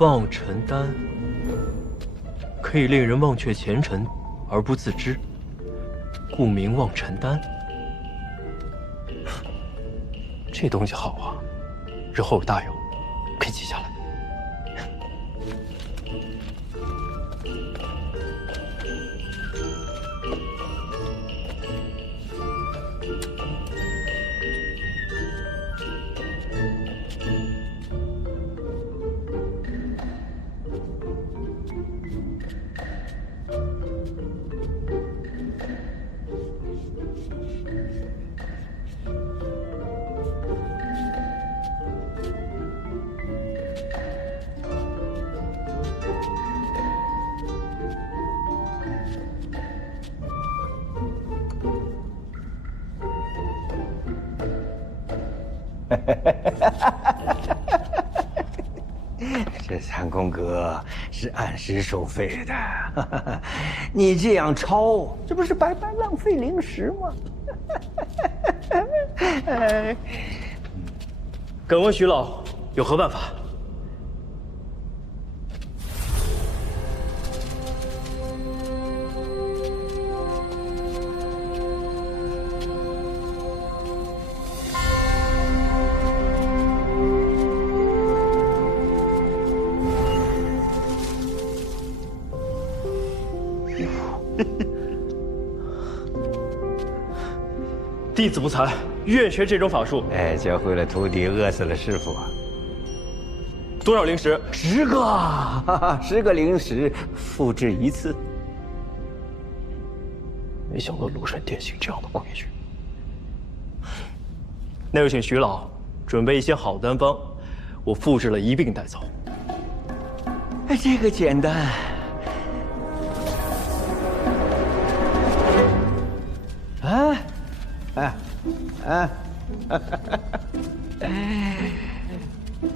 望尘丹可以令人忘却前尘而不自知，故名望尘丹。这东西好啊，日后有大用，可以记下来。这三公哥是按时收费的，你这样抄，这不是白白浪费灵石吗？敢问徐老有何办法？弟子不才，愿学这种法术。哎，教会了徒弟，饿死了师傅。多少灵石？10个，10个灵石，复制一次。没想到庐山殿行这样的规矩。那就请徐老准备一些好丹方，我复制了一并带走。哎，这个简单。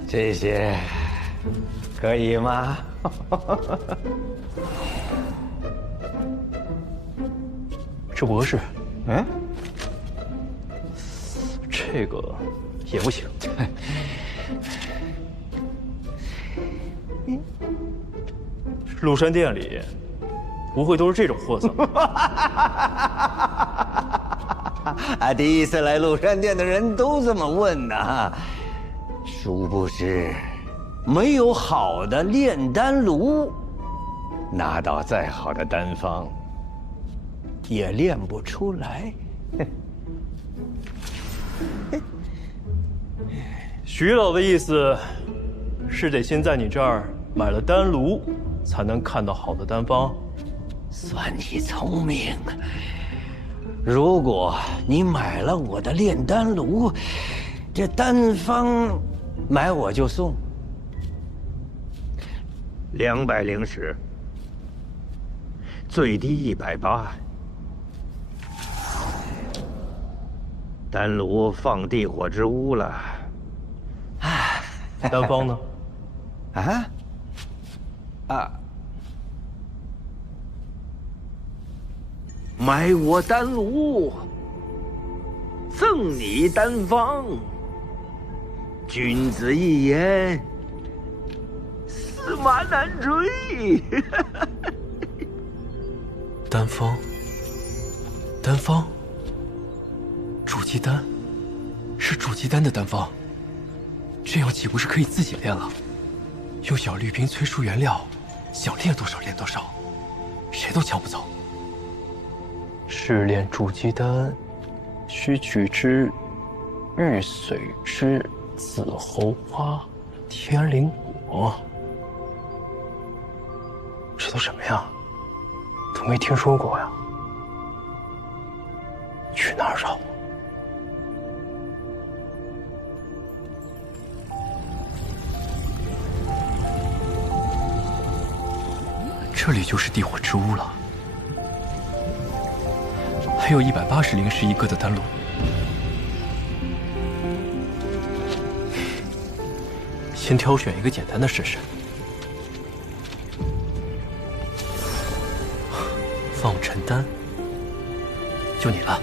这些可以吗？这不合适。这个也不行。庐山殿里不会都是这种货色吧？第一次来庐山殿的人都这么问呢。殊不知，没有好的炼丹炉，拿到再好的丹方，也炼不出来。徐老的意思是得先在你这儿买了丹炉，才能看到好的丹方。算你聪明。如果你买了我的炼丹炉，这丹方买我就送200灵石，最低180。丹炉放地火之屋了。丹方呢？买我丹炉，赠你丹方。君子一言，驷马难追。丹方，丹方，筑基丹，是筑基丹的丹方，这样岂不是可以自己炼了？用小绿瓶催出原料，想炼多少炼多少，谁都抢不走。试炼筑基丹，需取之玉髓汁、紫侯花、天灵果。这都什么呀？都没听说过呀。去哪儿找？这里就是地火之屋了。还有180灵石一个的丹炉，先挑选一个简单的试试。望尘丹，就你了。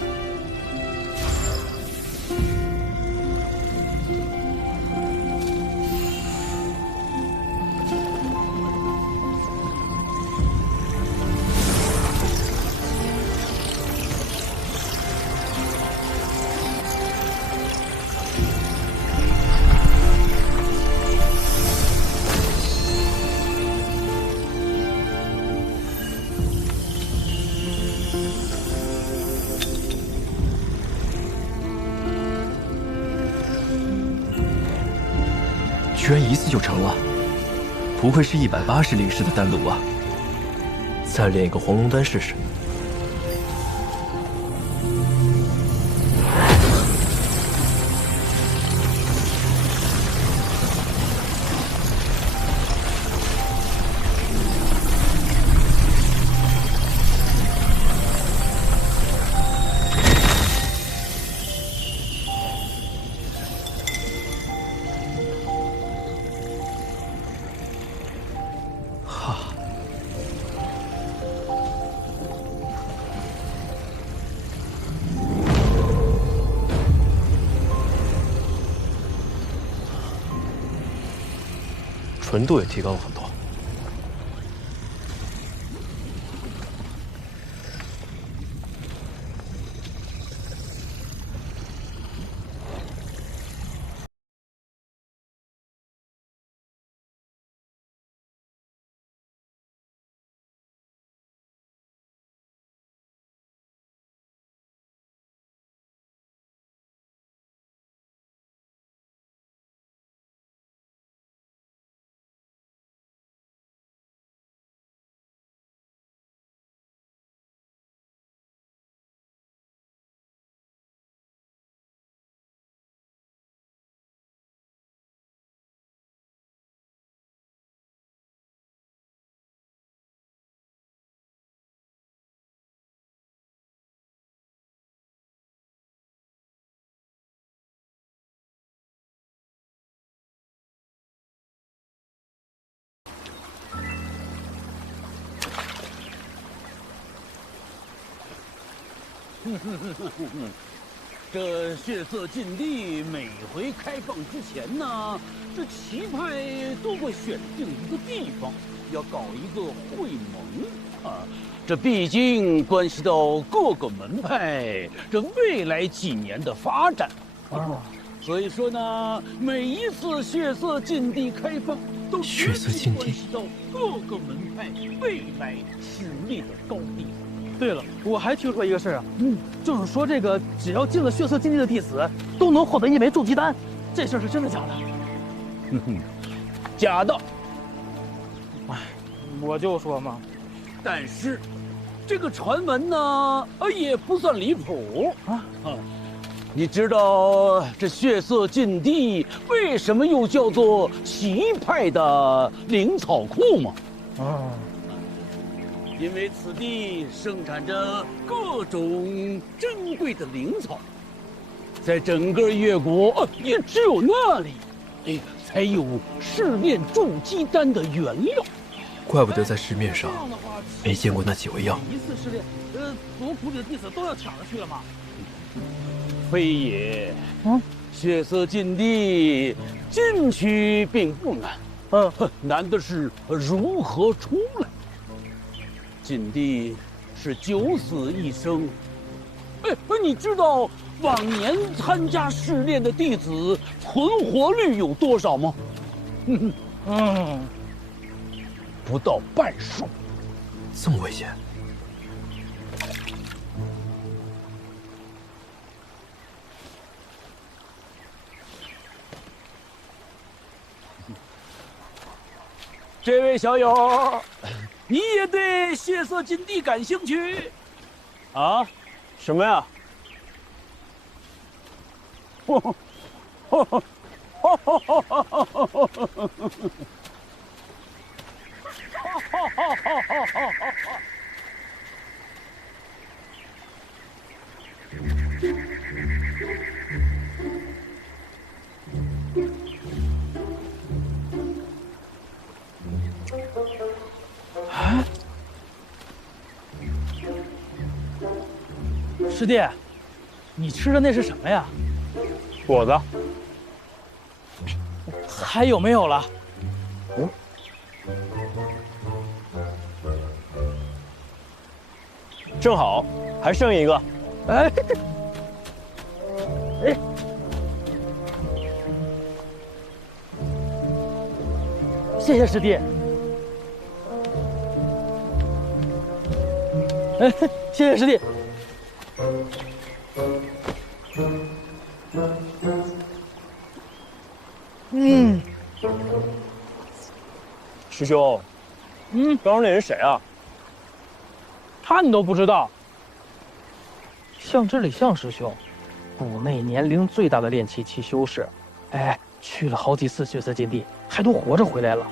居然一次就成了，不愧是180灵石的丹炉啊！再炼一个黄龙丹试试。纯度也提高了很多。这血色禁地每回开放之前呢，这棋派都会选定一个地方，要搞一个会盟啊。这毕竟关系到各个门派这未来几年的发展啊。所以说呢，每一次血色禁地开放，都血色禁地关系到各个门派未来实力的高低。对了，我还听说一个事儿啊，就是说这个只要进了血色禁地的弟子，都能获得一枚筑基丹，这事儿是真的假的？假的。哎，我就说嘛，但是，这个传闻呢，也不算离谱啊。你知道这血色禁地为什么又叫做奇派的灵草库吗？因为此地生产着各种珍贵的灵草，在整个越国也只有那里，才有试炼筑基丹的原料。怪不得在市面上没见过那几味药。一次试炼，族谱里的弟子都要抢着去了吗？非也，血色禁地进去并不难，难的是如何出来。禁地是九死一生，你知道往年参加试炼的弟子存活率有多少吗？不到半数。这么危险？这位小友，你也对血色禁地感兴趣？啊？什么呀？师弟，你吃的那是什么呀？果子。还有没有了？正好，还剩一个。哎，谢谢师弟。谢谢师弟。师兄，刚刚那人谁啊？他你都不知道？向之礼向师兄，谷内年龄最大的炼气期修士，哎，去了好几次血色禁地，还都活着回来了，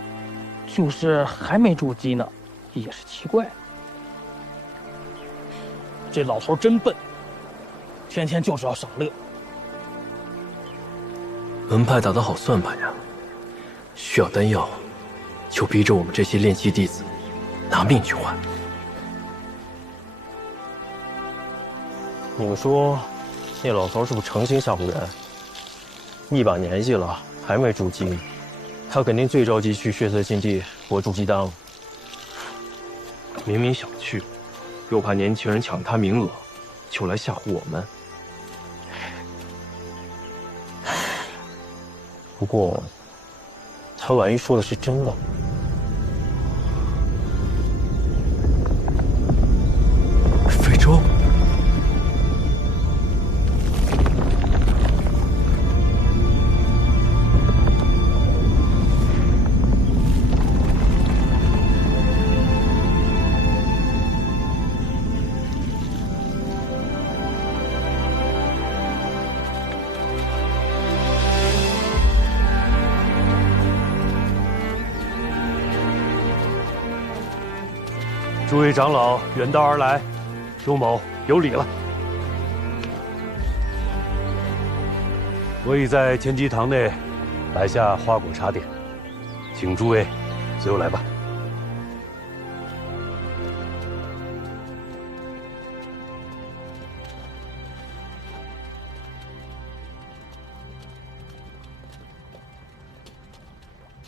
就是还没筑基呢，也是奇怪。这老头真笨，天天就知道赏乐。门派打得好算盘呀，需要丹药，就逼着我们这些炼气弟子拿命去换。你们说，那老头是不是诚心吓唬人？一把年纪了，还没筑基，他肯定最着急去血色禁地博筑基丹了。明明想去，又怕年轻人抢他名额，就来吓唬我们。不过，他万一说的是真的，非洲，诸位长老远道而来，周某有礼了。我已在前机堂内摆下花果茶点，请诸位随我来吧。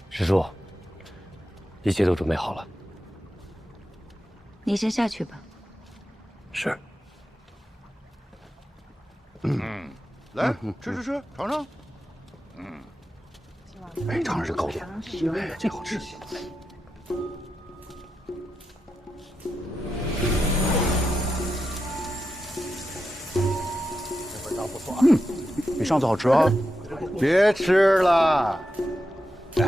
师叔，一切都准备好了。你先下去吧。是。来，吃，尝尝。哎，尝尝这糕点，这好吃。这味道不错啊，比上次好吃啊。别吃了。就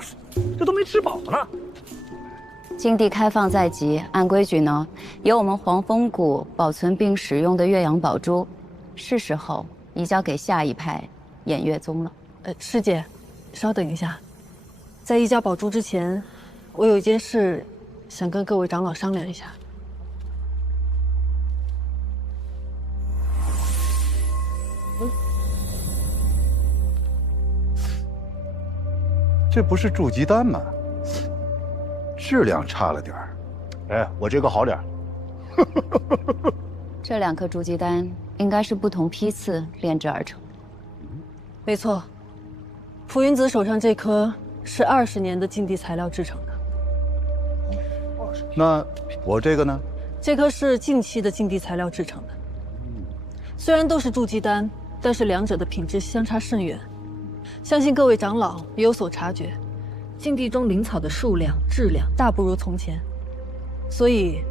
是这都没吃饱呢。禁地开放在即，按规矩呢，由我们黄风谷保存并使用的岳阳宝珠，是时候移交给下一派偃月宗了。师姐，稍等一下，在移交宝珠之前，我有一件事想跟各位长老商量一下。这不是筑基丹吗？质量差了点儿。哎，我这个好点儿。这2颗筑基丹应该是不同批次炼制而成。没错，蒲云子手上这颗是20年的禁地材料制成的。那我这个呢？这颗是近期的禁地材料制成的。虽然都是筑基丹，但是两者的品质相差甚远。相信各位长老也有所察觉，禁地中灵草的数量、质量大不如从前。所以，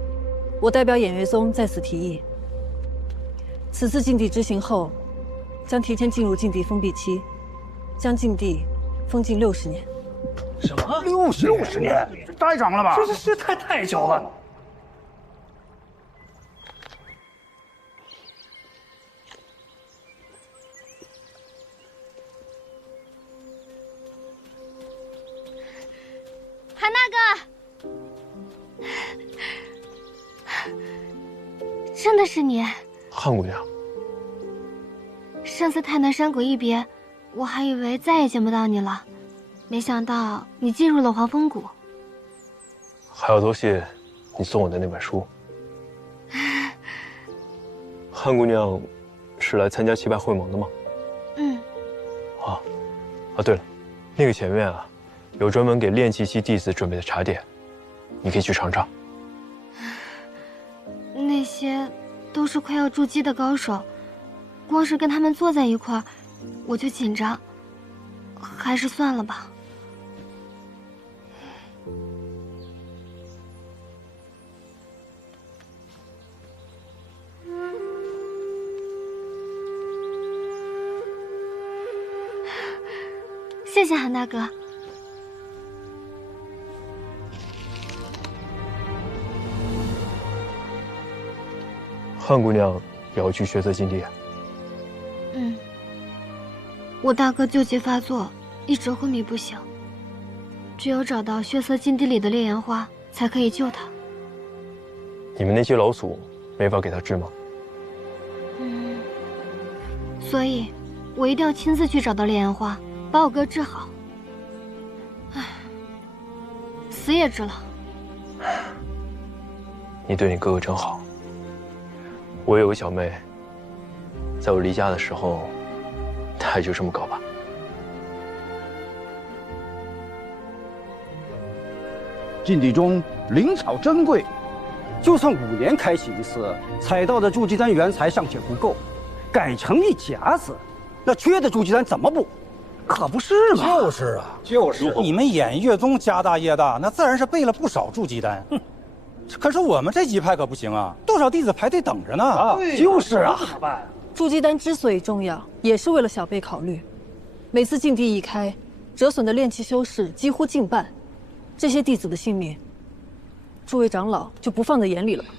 我代表偃月宗在此提议，此次禁地执行后，将提前进入禁地封闭期，将禁地封禁60年。什么60年？这太长了吧？这太久了。韩大哥，真的是你？汉姑娘，上次太南山谷一别，我还以为再也见不到你了，没想到你进入了黄风谷。还要多谢你送我的那本书。汉姑娘是来参加棋派会盟的吗？嗯。对了，那个前面啊，有专门给炼气期弟子准备的茶点，你可以去尝尝。那些都是快要筑基的高手，光是跟他们坐在一块儿，我就紧张，还是算了吧。谢谢韩大哥。汉姑娘也要去血色禁地啊？嗯，我大哥旧疾发作，一直昏迷不醒，只有找到血色禁地里的烈焰花，才可以救他。你们那些老祖没法给他治吗？嗯，所以，我一定要亲自去找到烈焰花，把我哥治好。唉，死也治了。你对你哥哥真好。我有个小妹，在我离家的时候，她也就这么搞吧。禁地中灵草珍贵，就算5年开启一次，采到的筑基丹原材尚且不够，改成一甲子，那缺的筑基丹怎么补？可不是嘛！就是啊，就是你们偃月宗家大业大，那自然是备了不少筑基丹。可是我们这几派可不行啊，多少弟子排队等着呢。啊，就是啊。怎么办？筑基丹之所以重要，也是为了小辈考虑。每次禁地一开，折损的炼气修士几乎近半，这些弟子的性命，诸位长老就不放在眼里了吧？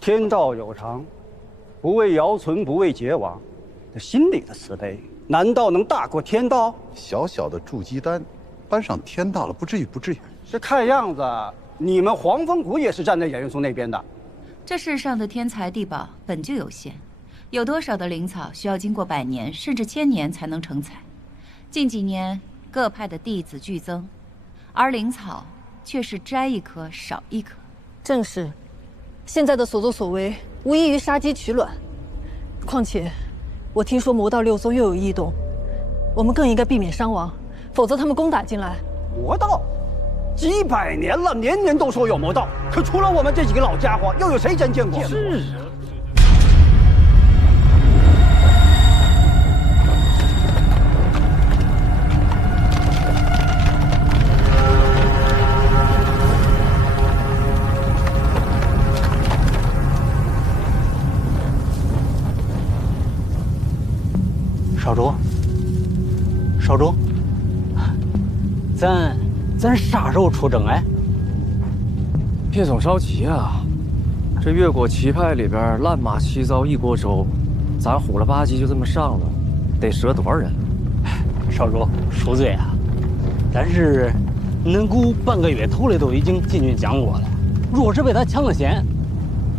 天道有常，不为尧存，不为桀亡，这心里的慈悲，难道能大过天道？小小的筑基丹，搬上天道了，不至于，不至于。这看样子，你们黄风谷也是站在偃月宗那边的。这世上的天材地宝本就有限，有多少的灵草需要经过100年甚至1000年才能成材？近几年各派的弟子剧增，而灵草却是摘一颗少一颗。正是，现在的所作所为无异于杀鸡取卵。况且，我听说魔道6宗又有异动，我们更应该避免伤亡，否则他们攻打进来。魔道？几百年了，年年都说有魔道，可除了我们这几个老家伙，又有谁真见过？是啊。少主，少主，咱啥时候出征哎？别总着急啊，这越国旗派里边烂马七糟一锅粥，咱虎了吧唧就这么上了，得折多少人？少主恕罪啊，但是恁姑半个月头里都已经进军讲过了，若是被他抢了先，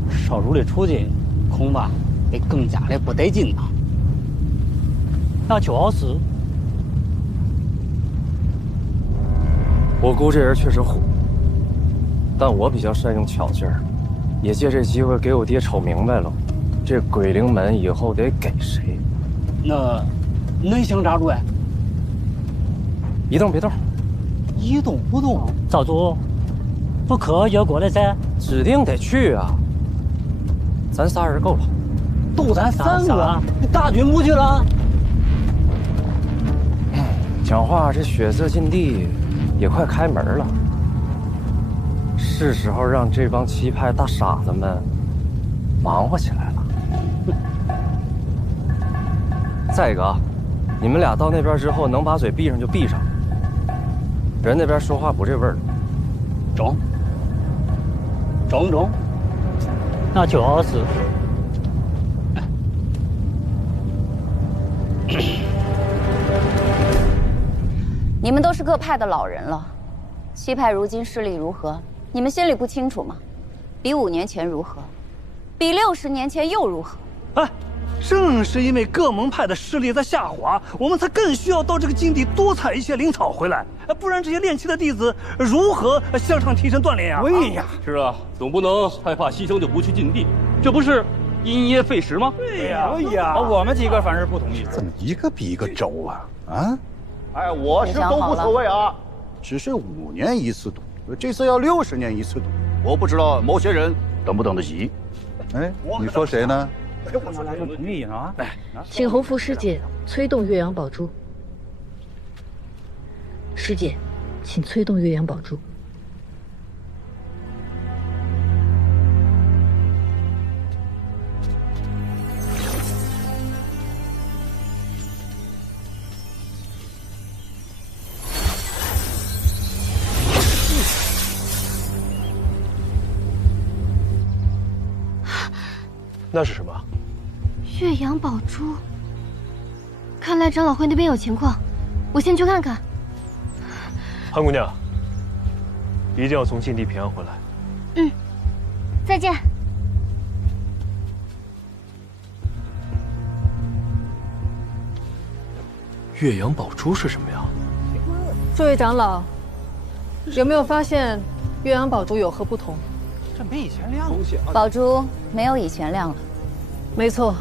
少主的处境恐怕得更加的不得劲呐。那就是，我姑这人确实虎，但我比较善用巧劲儿，也借这机会给我爹瞅明白了，这鬼灵门以后得给谁？那恁想咋着呀？一动别动，一动不动。少主，不可越过了噻，指定得去啊。咱仨人够了，都咱3个，大军不去了。讲话这血色禁地也快开门了，是时候让这帮旗派大傻子们忙活起来了。再一个啊，你们俩到那边之后，能把嘴闭上就闭上，人那边说话不这味儿。中，那就是。你们都是各派的老人了，七派如今势力如何，你们心里不清楚吗？比5年前如何，比60年前又如何？哎，正是因为各门派的势力在下滑，我们才更需要到这个禁地多采一些灵草回来，不然这些炼气的弟子如何向上提升锻炼呀？对呀，是啊，总不能害怕牺牲就不去禁地，这不是因噎废食吗？对呀，对呀，我们几个反正不同意。怎么一个比一个轴啊？啊？哎，我是都无所谓啊，只是5年一次赌，这次要60年一次赌，我不知道某些人等不等得起。哎，你说谁呢？我们来个同意啊！请洪福师姐催动岳阳宝珠。师姐，请催动岳阳宝珠。那是什么？岳阳宝珠。看来长老会那边有情况，我先去看看。韩姑娘，一定要从禁地平安回来。嗯，再见。岳阳宝珠是什么呀？诸位长老，有没有发现岳阳宝珠有何不同？这没以前亮了。宝珠没有以前亮了。没错，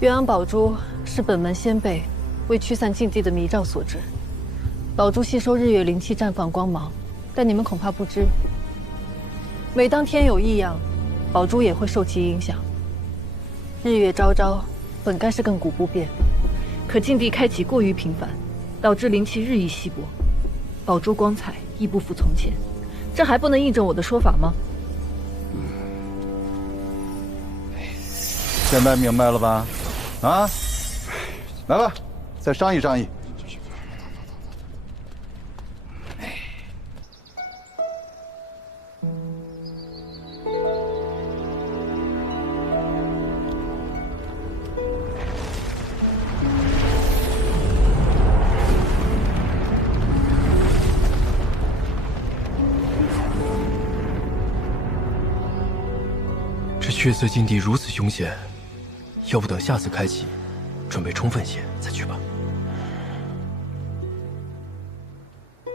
岳阳宝珠是本门先辈为驱散禁地的迷障所制。宝珠吸收日月灵气，绽放光芒，但你们恐怕不知，每当天有异样，宝珠也会受其影响。日月昭昭，本该是亘古不变，可禁地开启过于频繁，导致灵气日益稀薄，宝珠光彩亦不复从前。这还不能印证我的说法吗？现在明白了吧？啊，来吧，再商议商议。这血色禁地如此凶险，要不等下次开启，准备充分些再去吧。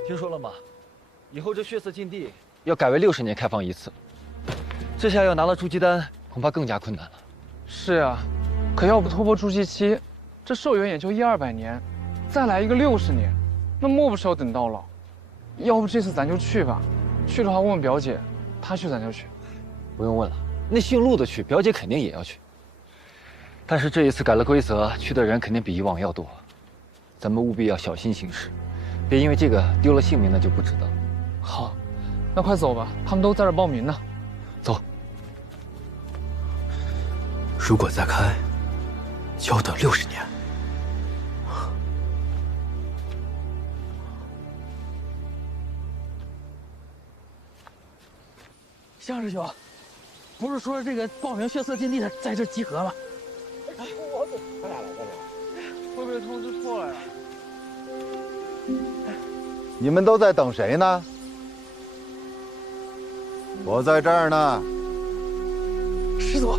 听说了吗？以后这血色禁地要改为60年开放一次，这下要拿到筑基丹，恐怕更加困难了。是啊，可要不突破筑基期，这寿元也就100-200年，再来一个60年，那莫不是要等到老？要不这次咱就去吧，去的话问问表姐，她去咱就去。不用问了，那姓陆的去，表姐肯定也要去。但是这一次改了规则，去的人肯定比以往要多，咱们务必要小心行事，别因为这个丢了性命，那就不值得。好，那快走吧，他们都在这报名呢。走。如果再开，就要等60年。向师兄，不是说这个报名血色禁地的在这集合吗？咱俩来，会不会通知错了呀？你们都在等谁呢？我在这儿呢。师祖。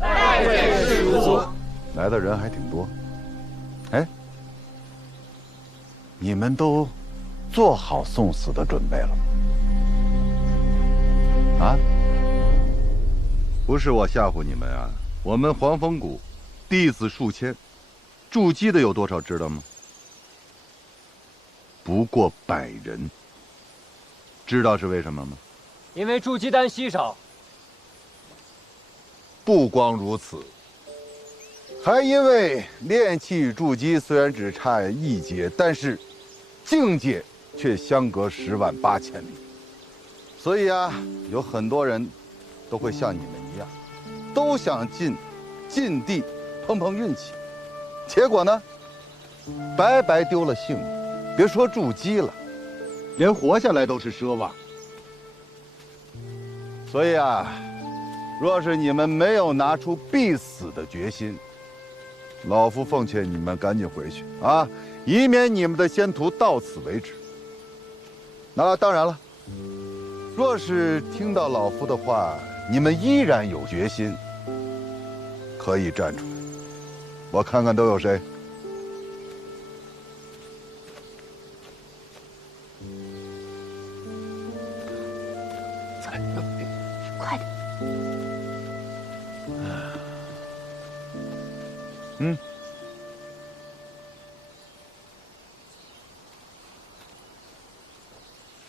拜见师祖。来的人还挺多。哎，你们都做好送死的准备了吗？啊？不是我吓唬你们啊！我们黄风谷弟子数千，筑基的有多少知道吗？不过100人。知道是为什么吗？因为筑基丹稀少。不光如此，还因为炼气与筑基虽然只差1阶，但是境界却相隔10万8千里。所以啊，有很多人都会像你们一样，都想进禁地碰碰运气，结果呢，白白丢了性命。别说筑基了，连活下来都是奢望。所以啊，若是你们没有拿出必死的决心，老夫奉劝你们赶紧回去啊，以免你们的先途到此为止。那当然了，若是听到老夫的话，你们依然有决心，可以站出来，我看看都有谁。快点。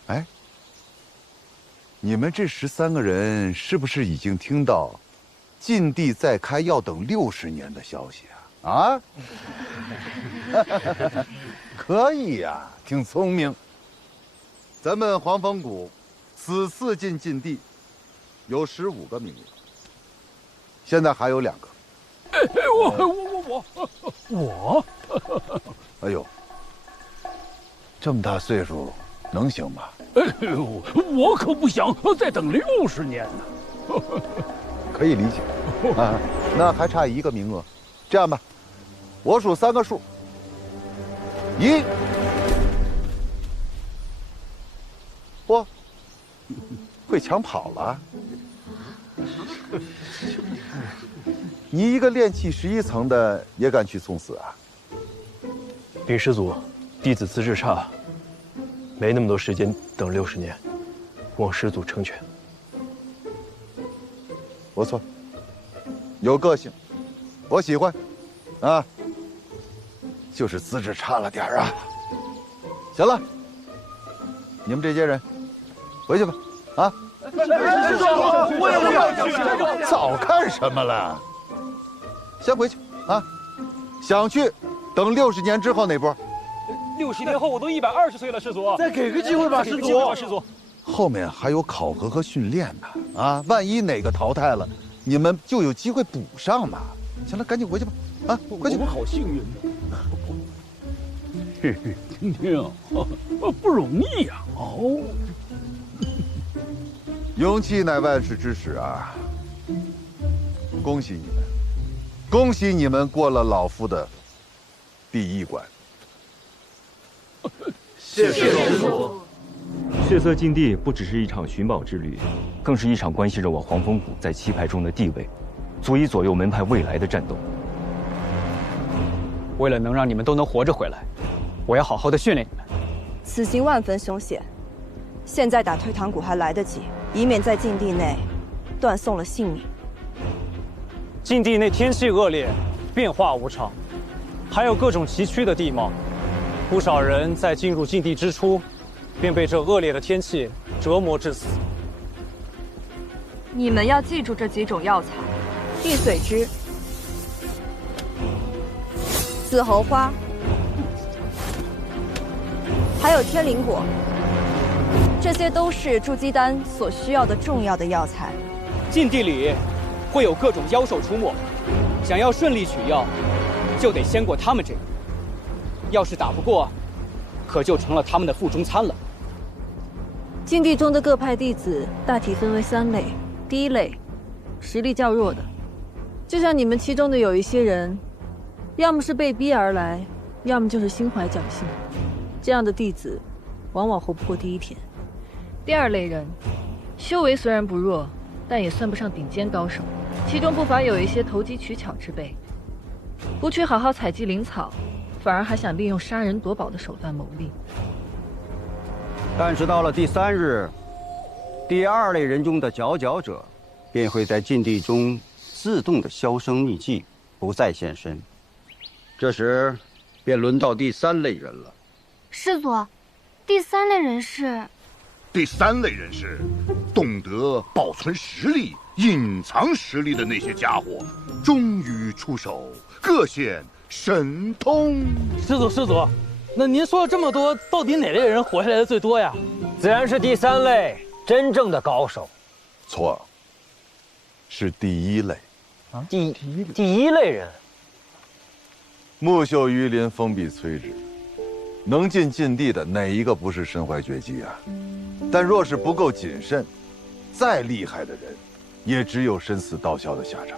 哎，你们这13个人是不是已经听到禁地再开要等60年的消息啊？啊？可以呀，挺聪明。咱们黄风谷此次进禁地有15个名额，现在还有2个。我我，哎呦，这么大岁数，能行吗？我可不想再等60年呢。可以理解啊，那还差1个名额。这样吧，我数3个数。1，嚯，会抢跑了。你一个炼气11层的也敢去送死啊？禀师祖，弟子资质差，没那么多时间等60年，望师祖成全。不错，有个性，我喜欢，啊，就是资质差了点啊。行了，你们这些人，回去吧，啊。师祖，我也要去。早干什么了？先回去啊！想去，等60年之后那波。 60年后我都120岁了，师祖。再给个机会吧，师祖。师祖，后面还有考核和训练呢，啊，万一哪个淘汰了，你们就有机会补上嘛。行了，赶紧回去吧，啊，快去。我们好幸运呢。嘿嘿，听听，不容易呀。哦，勇气乃万世之始啊！恭喜你们，恭喜你们过了老夫的第1关。 谢谢师祖。血色禁地不只是一场寻宝之旅，更是一场关系着我黄风谷在七派中的地位，足以左右门派未来的战斗。为了能让你们都能活着回来，我要好好的训练你们。此行万分凶险，现在打退堂鼓还来得及，以免在禁地内断送了性命。禁地内天气恶劣，变化无常，还有各种崎岖的地貌。 不少人在进入禁地之初，便被这恶劣的天气折磨致死。你们要记住这几种药材：地髓枝、紫猴花，还有天灵果。这些都是筑基丹所需要的重要的药材。禁地里会有各种妖兽出没，想要顺利取药，就得先过他们这里。 要是打不过，可就成了他们的腹中餐了。禁地中的各派弟子大体分为3类，第一类，实力较弱的，就像你们其中的有一些人，要么是被逼而来，要么就是心怀侥幸，这样的弟子，往往活不过第1天。第2类人，修为虽然不弱，但也算不上顶尖高手，其中不乏有一些投机取巧之辈，不去好好采集灵草。 反而还想利用杀人夺宝的手段牟利。但是到了第3日，第2类人中的佼佼者，便会在禁地中自动的销声匿迹，不再现身。这时，便轮到第3类人了。师祖，第3类人是？第3类人是懂得保存实力、隐藏实力的那些家伙，终于出手，各显。 神通，师祖，那您说了这么多，到底哪类人活下来的最多呀？自然是第3类真正的高手。错，是第1类。啊，第1类人。木秀于林，风必摧之。能进禁地的哪一个不是身怀绝技啊？但若是不够谨慎，再厉害的人，也只有身死道消的下场。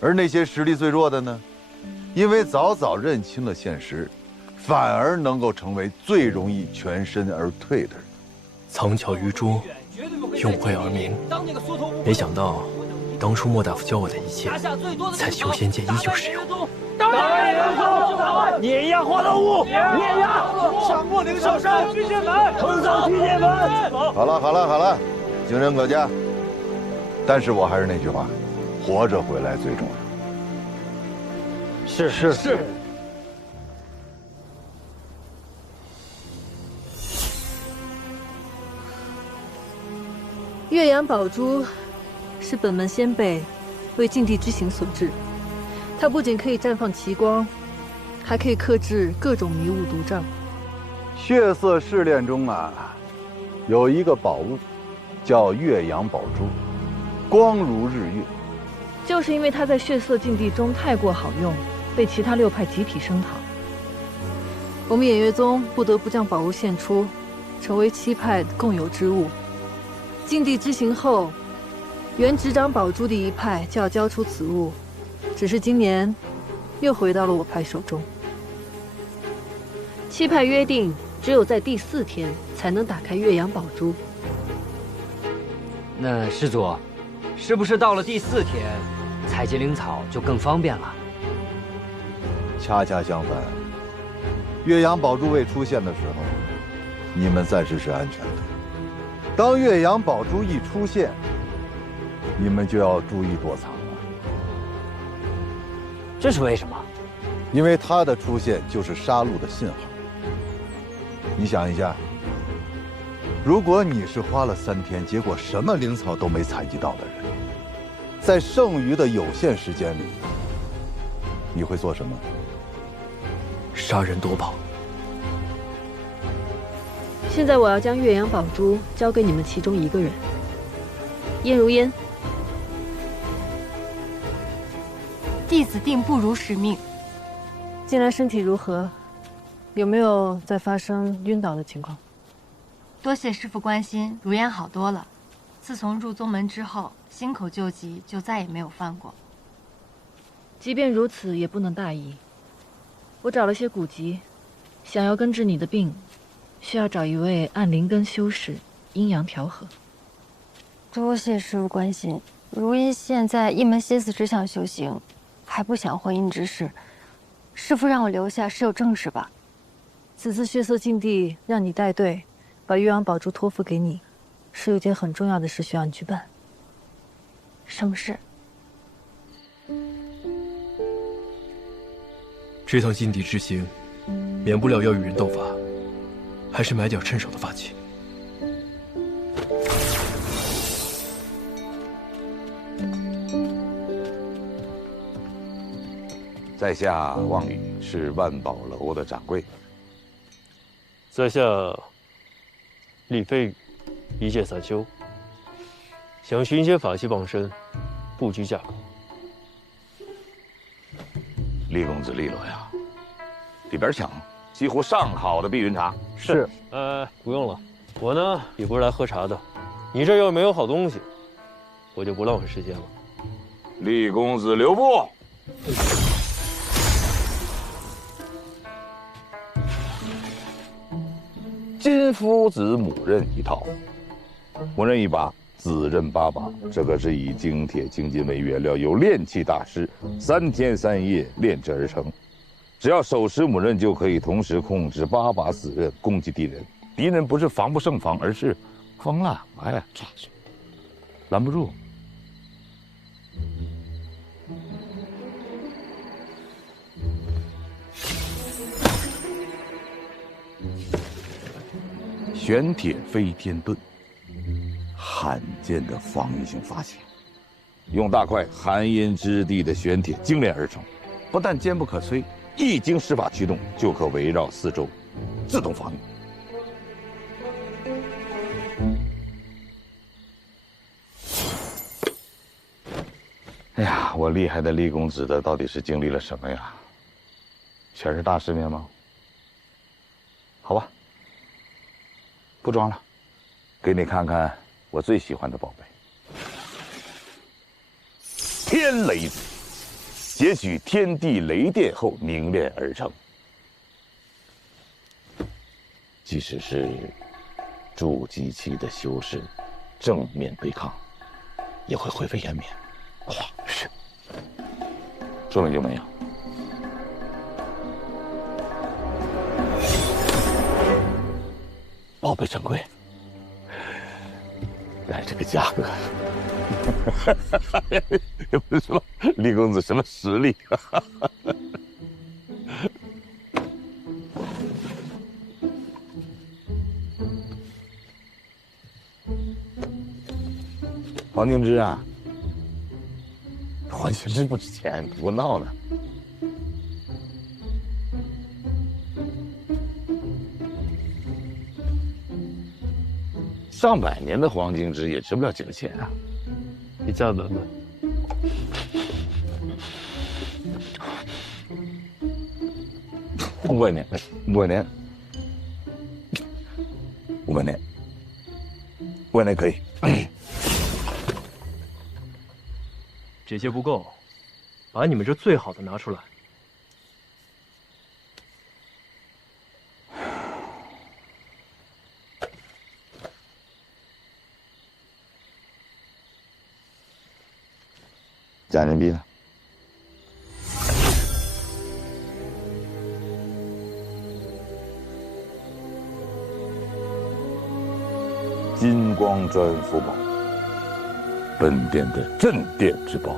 而那些实力最弱的呢？ 因为早早认清了现实，反而能够成为最容易全身而退的人。藏巧于拙，用晦而明。没想到，当初莫大夫教我的一切，在修仙界依旧适用。碾压花道屋，碾压上莫灵上山，巨剑门，横扫巨剑门。好了，经人可嘉。但是我还是那句话，活着回来最重要。 是。岳阳宝珠是本门先辈为禁地之行所制，它不仅可以绽放奇光，还可以克制各种迷雾毒障。血色试炼中啊，有一个宝物，叫岳阳宝珠，光如日月。就是因为它在血色禁地中太过好用。被其他6派集体声讨。我们偃月宗不得不将宝物献出，成为7派共有之物。禁地之行后，原执掌宝珠的一派就要交出此物，只是今年又回到了我派手中。 7派约定，只有在第4天才能打开岳阳宝珠。那师祖，是不是到了第4天，采集灵草就更方便了？恰恰相反，岳阳宝珠未出现的时候，你们暂时是安全的。当岳阳宝珠一出现，你们就要注意躲藏了。这是为什么？因为它的出现就是杀戮的信号。 你想一下，如果你是花了3天，结果什么灵草都没采集到的人，在剩余的有限时间里，你会做什么？杀人夺宝。现在我要将岳阳宝珠交给你们其中一个人，燕如烟。弟子定不辱使命。近来身体如何？ 有没有再发生晕倒的情况？多谢师父关心，如烟好多了。自从入宗门之后，心口旧疾就再也没有犯过。即便如此，也不能大意。我找了些古籍，想要根治你的病，需要找一位按灵根修士，阴阳调和。多谢师父关心。如烟现在一门心思只想修行，还不想婚姻之事。师父让我留下是有正事吧？ 此次血色禁地让你带队，把岳阳宝珠托付给你，是有件很重要的事需要你去办。什么事？这趟禁地之行，免不了要与人斗法，还是买点趁手的法器。在下望宇是万宝楼的掌柜。 在下李飞宇，一介散修，想寻些法器傍身，不拘价格。李公子利落呀，里边请，几乎上好的碧云茶。是，不用了，我呢也不是来喝茶的。你这要没有好东西，我就不浪费时间了。李公子留步。 金夫子母刃一套，母刃一把，子刃8把。这个是以精铁、精金为原料，由炼器大师3天3夜炼制而成。只要手持母刃，就可以同时控制8把子刃攻击敌人。敌人不是防不胜防，而是疯了，哎，拦不住。玄铁飞天盾，罕见的防御性法器，用大块寒阴之地的玄铁精炼而成，不但坚不可摧，一经施法驱动，就可围绕四周，自动防御。哎呀，我厉害的厉公子的到底是经历了什么呀？全是大世面吗？好吧。 不装了，给你看看我最喜欢的宝贝——天雷子，截取天地雷电后凝练而成。即使是筑基期的修士，正面对抗，也会灰飞烟灭。哇，是，说明就没有。 宝贝珍贵，但这个价格，也不是说李公子什么实力。黄凝之啊，黄凝之不值钱，不过闹呢。 上百年的黄金枝也值不了几个钱啊！你价格呢？ 500年，500年，500年，500年可以。这些不够，把你们这最好的拿出来。假人民币呢？金光砖福宝，本殿的镇店之宝。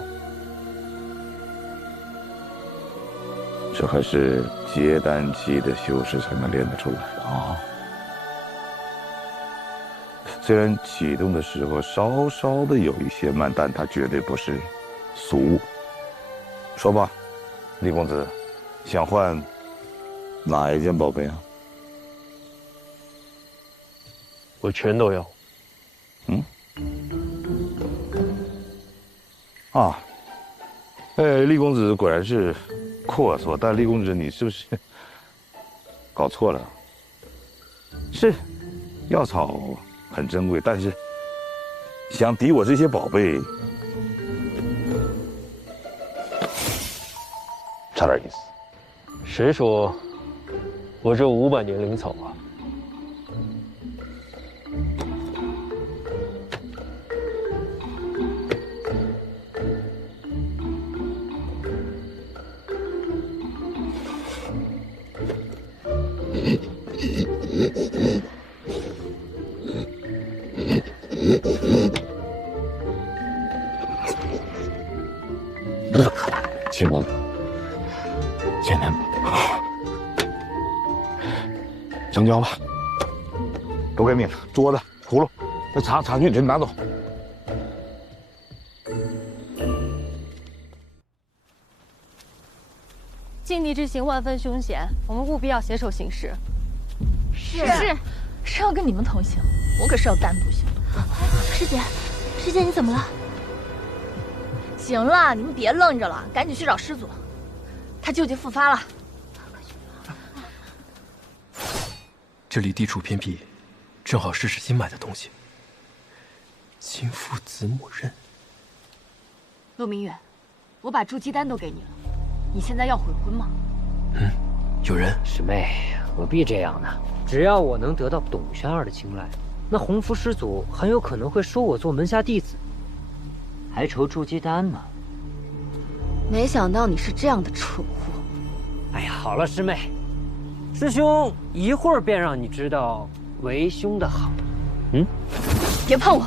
这还是结丹期的修士才能练得出来的啊！虽然启动的时候稍稍的有一些慢，但它绝对不是俗物。说吧，李公子，想换哪一件宝贝啊？我全都要。啊，厉公子果然是阔绰，但厉公子你是不是搞错了？是，药草很珍贵，但是想抵我这些宝贝，差点意思。谁说我这500年灵草啊？亲王，简单，成交吧。都给你了，桌子、葫芦，那茶具你拿走。禁地之行万分凶险，我们务必要携手行事。是要跟你们同行，我可是要单独行的。师姐，你怎么了？行了，你们别愣着了，赶紧去找师祖，他旧疾复发了。这里地处偏僻，正好试试新买的东西。金父子母刃。陆明远，我把筑基丹都给你了，你现在要悔婚吗？有人。师妹，何必这样呢？只要我能得到董玄儿的青睐，那洪福师祖很有可能会收我做门下弟子，还愁筑基丹吗？没想到你是这样的蠢货。哎呀，好了，师妹，师兄一会儿便让你知道为兄的好。别碰我！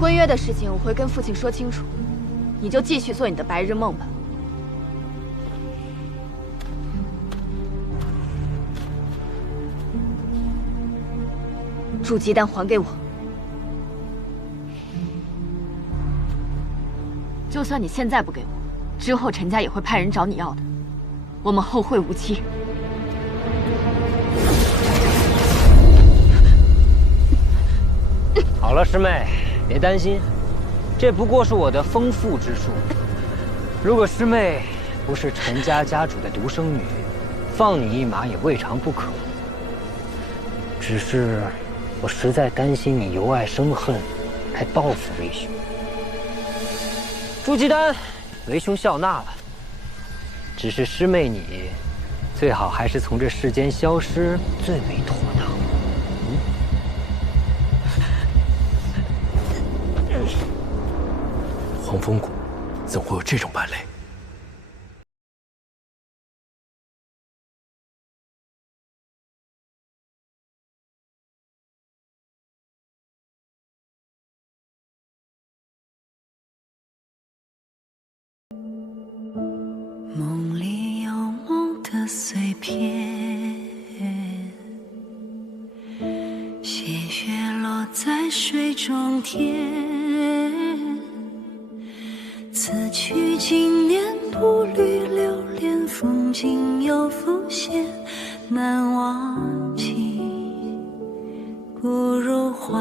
婚约的事情我会跟父亲说清楚，你就继续做你的白日梦吧。筑基丹还给我！就算你现在不给我，之后陈家也会派人找你要的。我们后会无期。好了，师妹，别担心，这不过是我的丰富之术。如果师妹不是陈家家主的独生女，放你一马也未尝不可。只是我实在担心你由爱生恨，还报复为兄。筑基丹，为兄笑纳了。只是师妹你，最好还是从这世间消失最为妥当。黄风谷怎会有这种败类？梦里有梦的碎片，鲜血落在水中天。此去经年，步履流连，风景又浮现，难忘记，不如怀。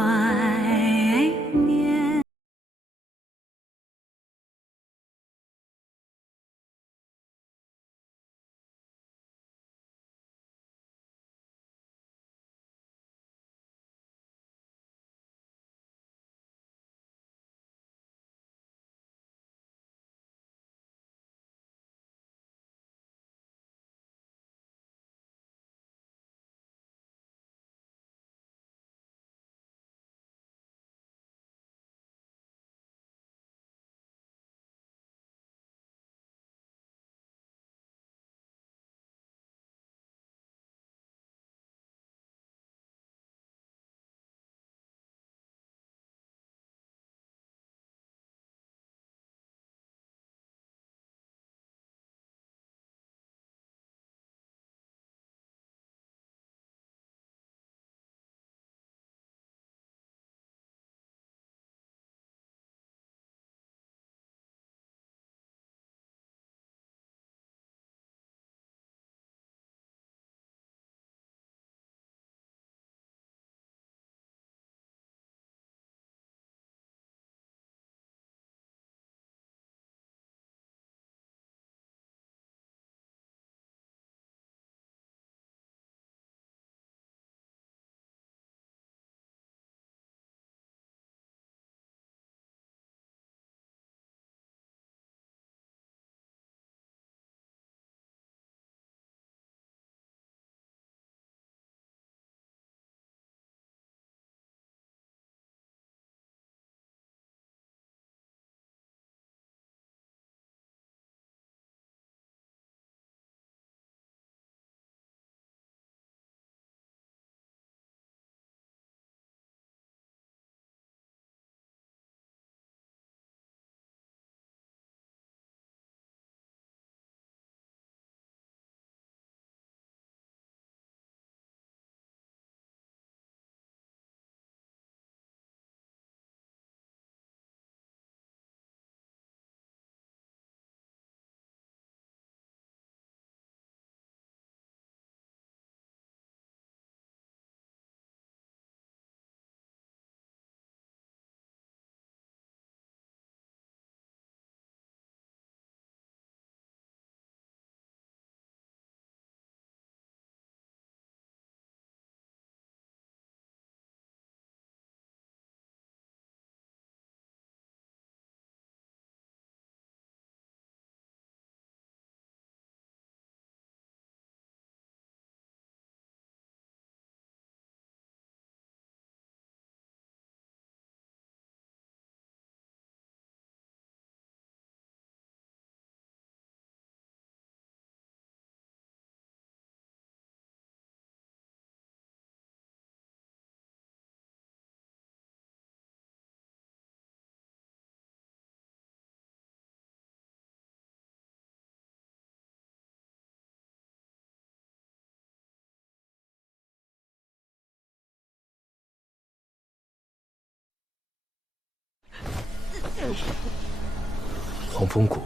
黄风谷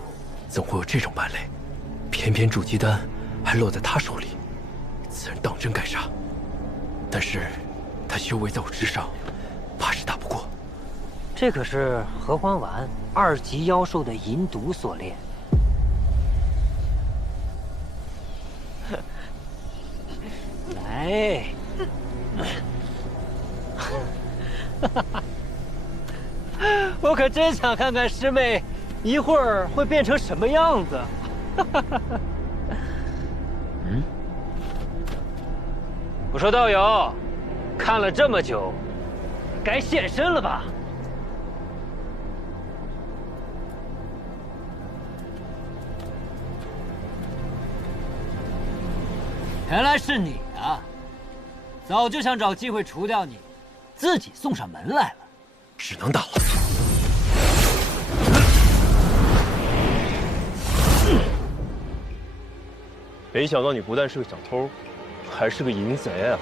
怎会有这种败类？偏偏筑基丹还落在他手里，此人当真该杀。但是，他修为在我之上，怕是打不过。这可是合欢丸2级妖兽的银毒所炼。来，我可真想看看师妹一会儿会变成什么样子。我说道友，看了这么久，该现身了吧？原来是你啊！早就想找机会除掉你，自己送上门来了。只能打了。没想到你不但是个小偷，还是个淫贼啊！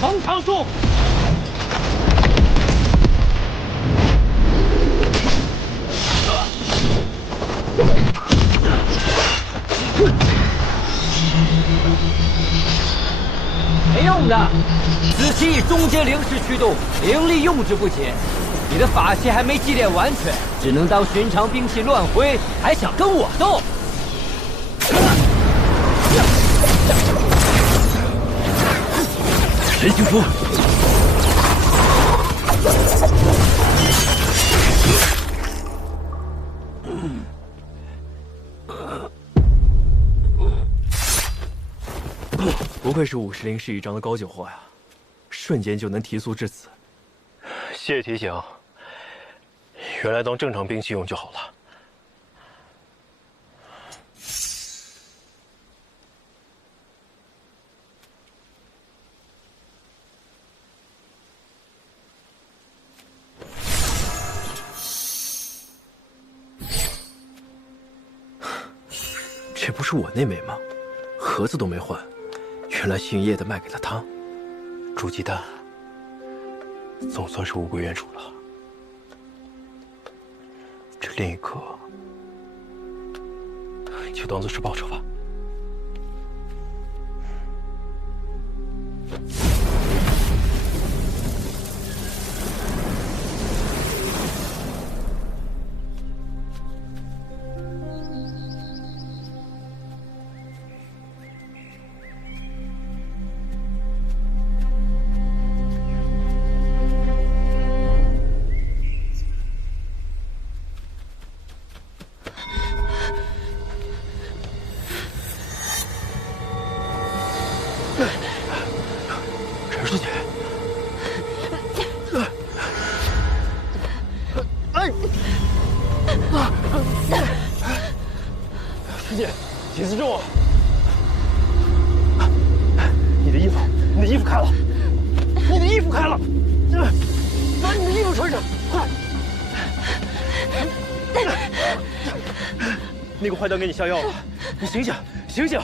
横长术。没用的，此期以中阶灵石驱动，灵力用之不竭。你的法器还没祭炼完全，只能当寻常兵器乱挥，还想跟我斗？神行符。不愧是50灵石一张的高级货呀，瞬间就能提速至此。谢谢提醒，原来当正常兵器用就好了。这不是我那枚吗？盒子都没换，原来姓叶的卖给了他。筑基丹总算是物归原主了。这另一颗就当做是报酬吧。师姐，铁丝重啊！你的衣服开了，你的衣服开了，把你的衣服穿上，快！那个坏蛋给你下药了，你醒醒，醒醒！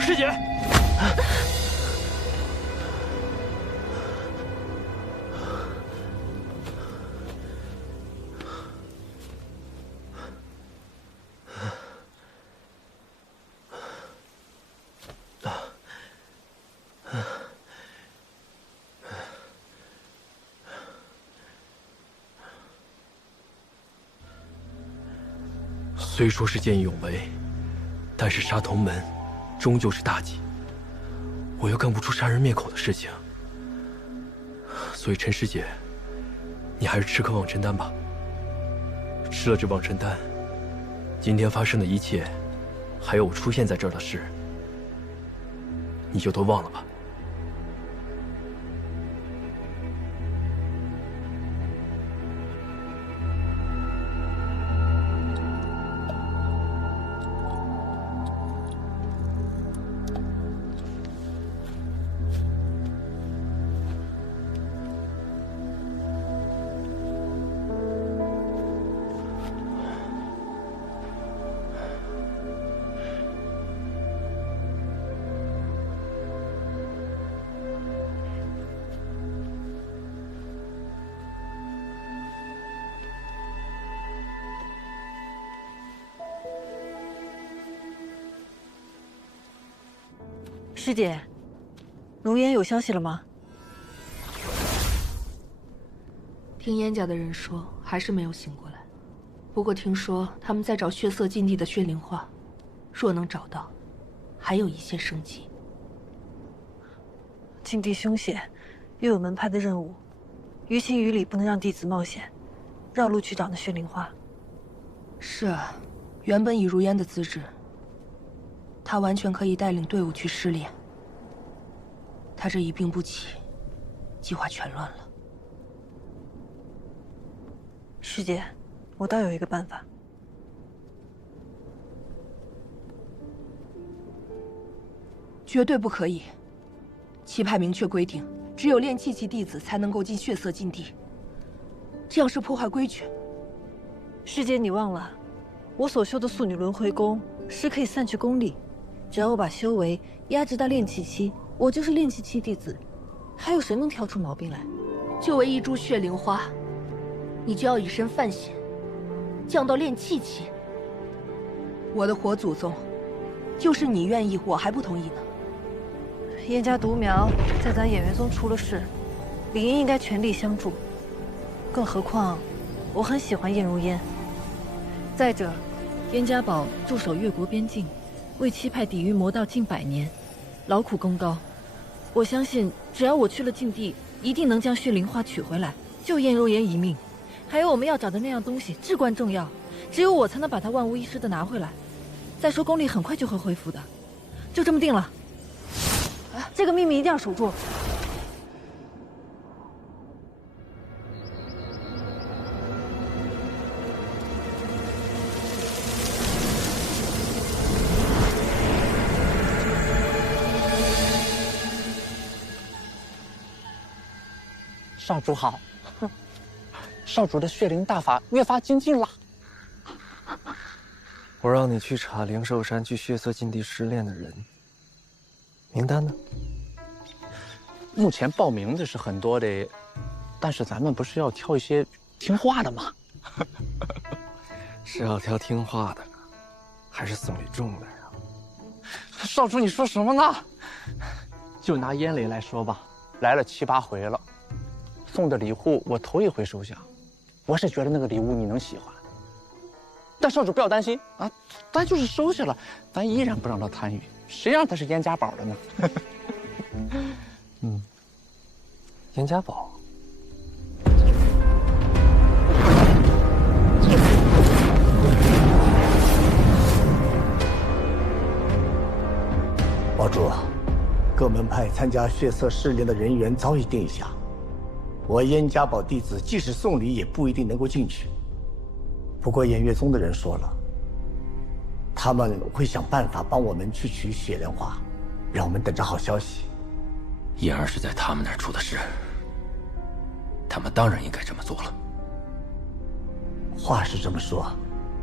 师姐。虽说是见义勇为，但是杀同门，终究是大忌。我又干不出杀人灭口的事情，所以陈师姐，你还是吃颗忘尘丹吧。吃了这忘尘丹，今天发生的一切，还有我出现在这儿的事，你就都忘了吧。师姐，龙烟有消息了吗？听燕家的人说，还是没有醒过来。不过听说他们在找血色禁地的血灵花，若能找到，还有一线生机。禁地凶险，又有门派的任务，于情于理不能让弟子冒险，绕路去找那血灵花。是啊，原本以如烟的资质，他完全可以带领队伍去试炼。他这一病不起，计划全乱了。师姐，我倒有一个办法。绝对不可以！七派明确规定，只有炼气期弟子才能够进血色禁地，这样是破坏规矩。师姐，你忘了，我所修的素女轮回功是可以散去功力，只要我把修为压制到炼气期，我就是炼气期弟子，还有谁能挑出毛病来？就为一株血灵花，你就要以身犯险，降到炼气期。我的活祖宗，就是你愿意，我还不同意呢。燕家独苗在咱演元宗出了事，理应应该全力相助。更何况，我很喜欢燕如烟。再者，燕家宝驻守越国边境，为七派抵御魔道近100年，劳苦功高。我相信，只要我去了禁地，一定能将血灵花取回来，救燕如烟一命。还有我们要找的那样东西至关重要，只有我才能把它万无一失的拿回来。再说功力很快就会恢复的，就这么定了。这个秘密一定要守住。少主好，少主的血灵大法越发精进了。我让你去查灵寿山去血色禁地失炼的人，名单呢？目前报名的是很多的，但是咱们不是要挑一些听话的吗？是要挑听话的，还是送礼重的呀？少主，你说什么呢？就拿燕雷来说吧，来了7、8回了。送的礼物我头一回收下，我是觉得那个礼物你能喜欢，但少主不要担心啊，咱就是收下了，咱依然不让他参与，谁让他是燕家宝的呢？嗯，燕家宝。堡主，各门派参加血色试炼的人员早已定下。我燕家堡弟子即使送礼，也不一定能够进去。不过偃月宗的人说了，他们会想办法帮我们去取雪莲花，让我们等着好消息。燕儿是在他们那儿出的事，他们当然应该这么做了。话是这么说，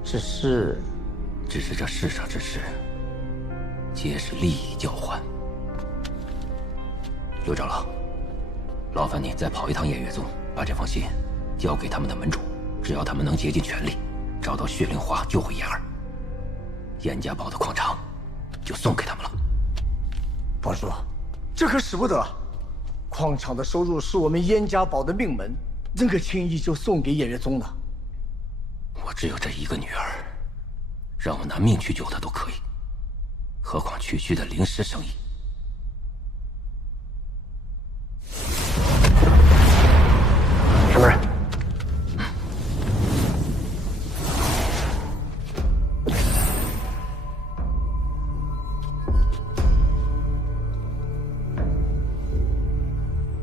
只是这世上之事，皆是利益交换。刘长老，劳烦你再跑一趟偃月宗，把这封信交给他们的门主。只要他们能竭尽全力找到血灵花，救回燕儿，燕家堡的矿场就送给他们了。宝叔，这可使不得！矿场的收入是我们燕家堡的命门，怎可轻易就送给偃月宗呢？我只有这一个女儿，让我拿命去救她都可以，何况区区的灵石生意。什么人？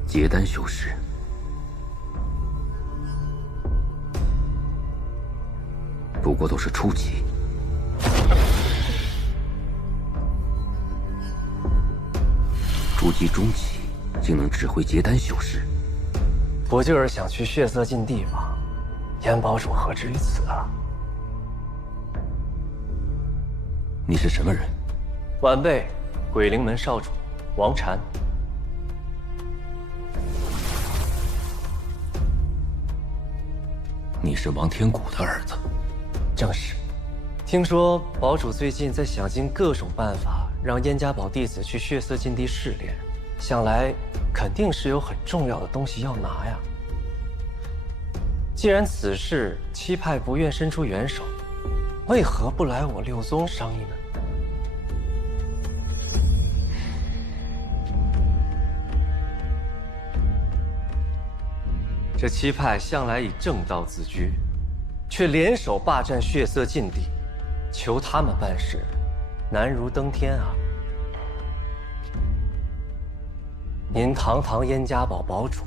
结丹修士。不过都是初级。筑基中期竟能指挥结丹修士，不就是想去血色禁地吗？燕堡主何至于此啊？你是什么人？晚辈，鬼灵门少主王禅。你是王天谷的儿子？正是。听说堡主最近在想尽各种办法，让燕家堡弟子去血色禁地试炼，想来肯定是有很重要的东西要拿呀。既然此事七派不愿伸出援手，为何不来我六宗商议呢？这七派向来以正道自居，却联手霸占血色禁地，求他们办事，难如登天啊！您堂堂燕家堡堡主，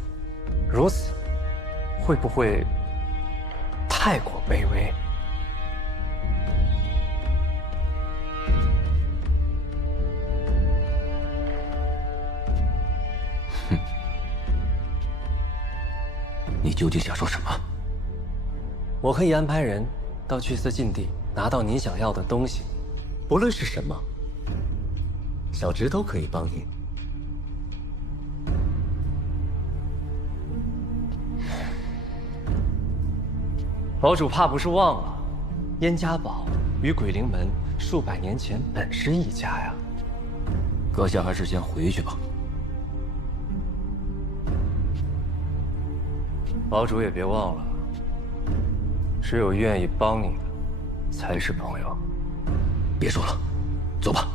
如此会不会太过卑微？你究竟想说什么？我可以安排人到血色禁地拿到您想要的东西，不论是什么，小侄都可以帮您。堡主怕不是忘了，燕家堡与鬼灵门数百年前本是一家呀。阁下还是先回去吧。堡主也别忘了，只有愿意帮你的，才是朋友。别说了，走吧。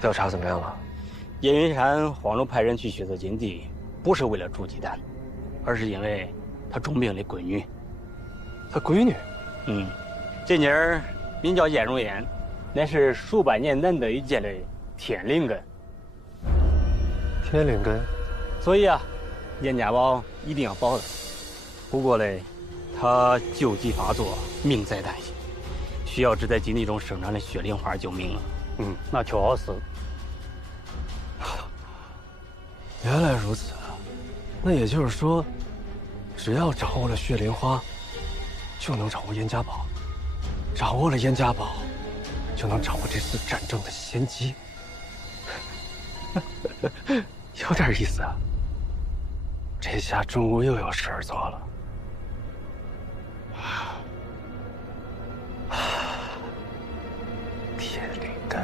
调查怎么样了？燕云山黄州派人去血色禁地，不是为了筑基丹，而是因为他重病的闺女。他闺女？这妮儿名叫燕如烟，乃是数百年难得一见的天灵根。天灵根？所以啊，燕家堡一定要保他。不过嘞，他旧疾发作，命在旦夕，需要只在禁地中生长的血灵花救命了。那就好死。原来如此，那也就是说，只要掌握了血灵花，就能掌握燕家堡；掌握了燕家堡，就能掌握这次战争的先机。有点意思啊！这下中国又有事儿做了。天灵根。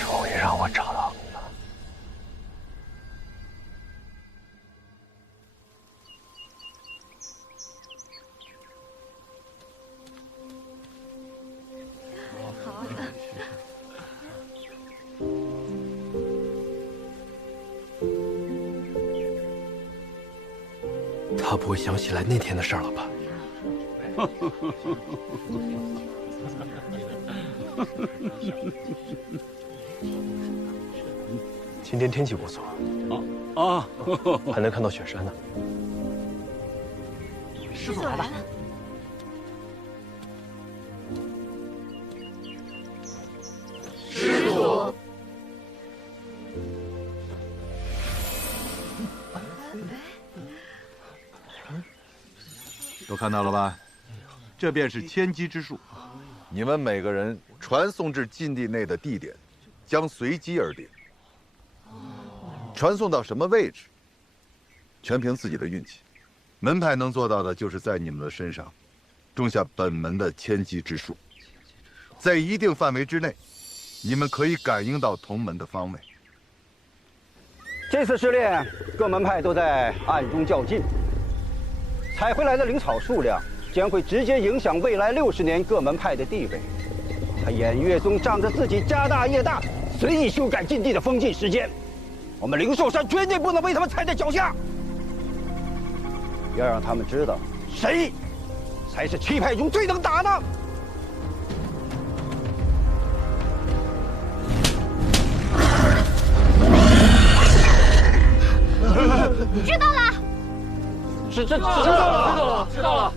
终于让我找到你了。不会想起来那天的事儿了吧？今天天气不错还能看到雪山呢。师祖来了。师祖。都看到了吧？这便是千机之术。你们每个人传送至禁地内的地点，将随机而定。传送到什么位置，全凭自己的运气。门派能做到的，就是在你们的身上种下本门的千机之术，在一定范围之内，你们可以感应到同门的方位。这次试炼，各门派都在暗中较劲，采回来的灵草数量将会直接影响未来60年各门派的地位。他偃月宗仗着自己家大业大，随意修改禁地的封禁时间，我们灵兽山绝对不能被他们踩在脚下。要让他们知道，谁才是7派中最能打的。知道了。知道了。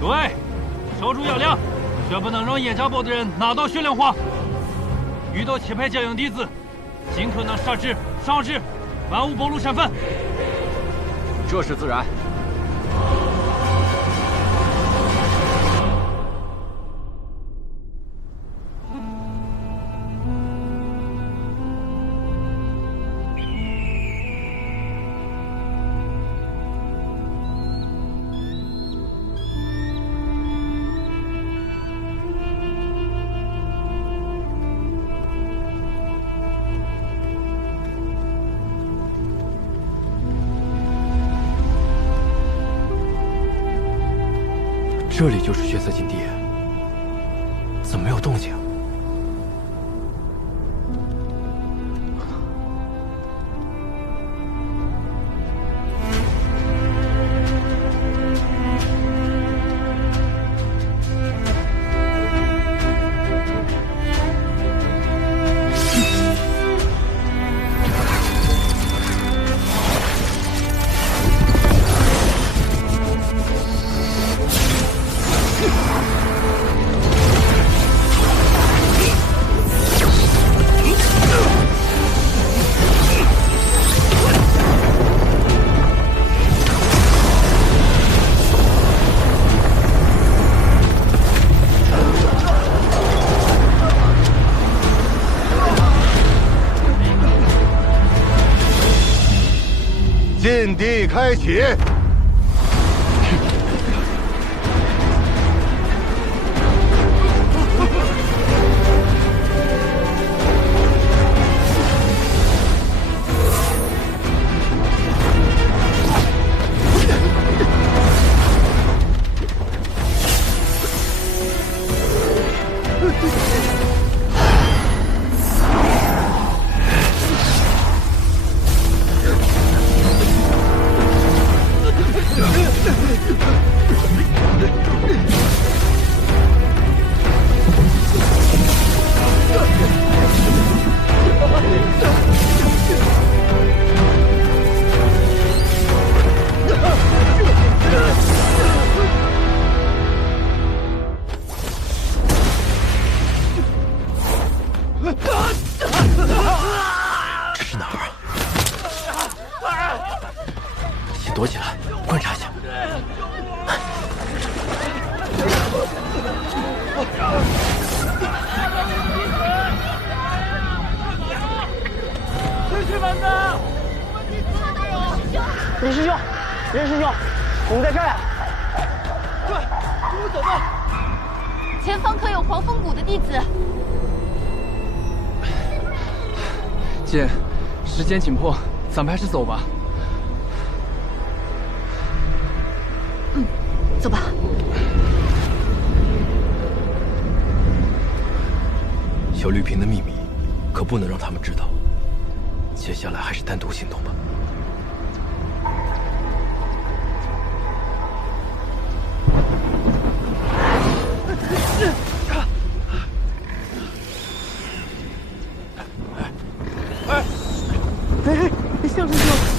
诸位，守住要领，绝不能让燕家堡的人拿到血莲花。遇到7派将营弟子，尽可能杀之、伤之，万勿暴露身份。这是自然。这里就是血色禁地，怎么没有动静？禁地开启。这是哪儿啊？先躲起来，观察一下。继续本子！任师兄，任师兄，我们在这儿呀！对，跟我走吧。前方可有黄风谷的弟子。姐，时间紧迫，咱们还是走吧。嗯，走吧。小绿瓶的秘密，可不能让他们知道。接下来还是单独行动吧。哎，向师兄。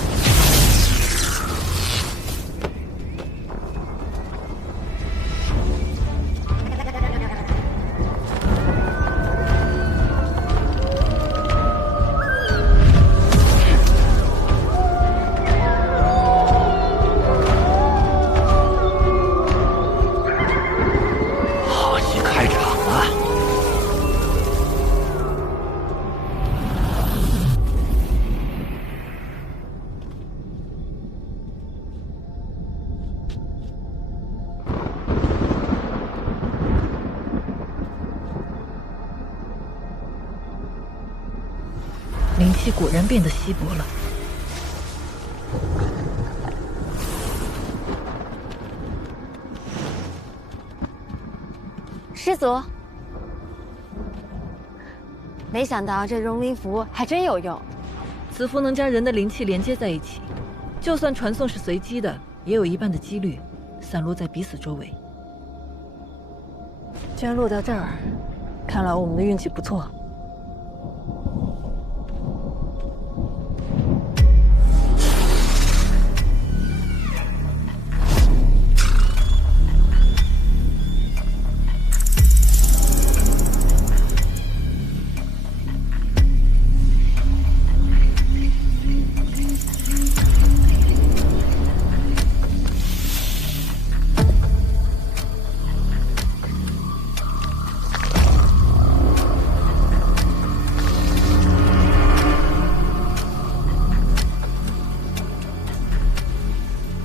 灵气果然变得稀薄了。师祖，没想到这融灵符还真有用。此符能将人的灵气连接在一起，就算传送是随机的，也有一半的几率散落在彼此周围。居然落到这儿，看来我们的运气不错。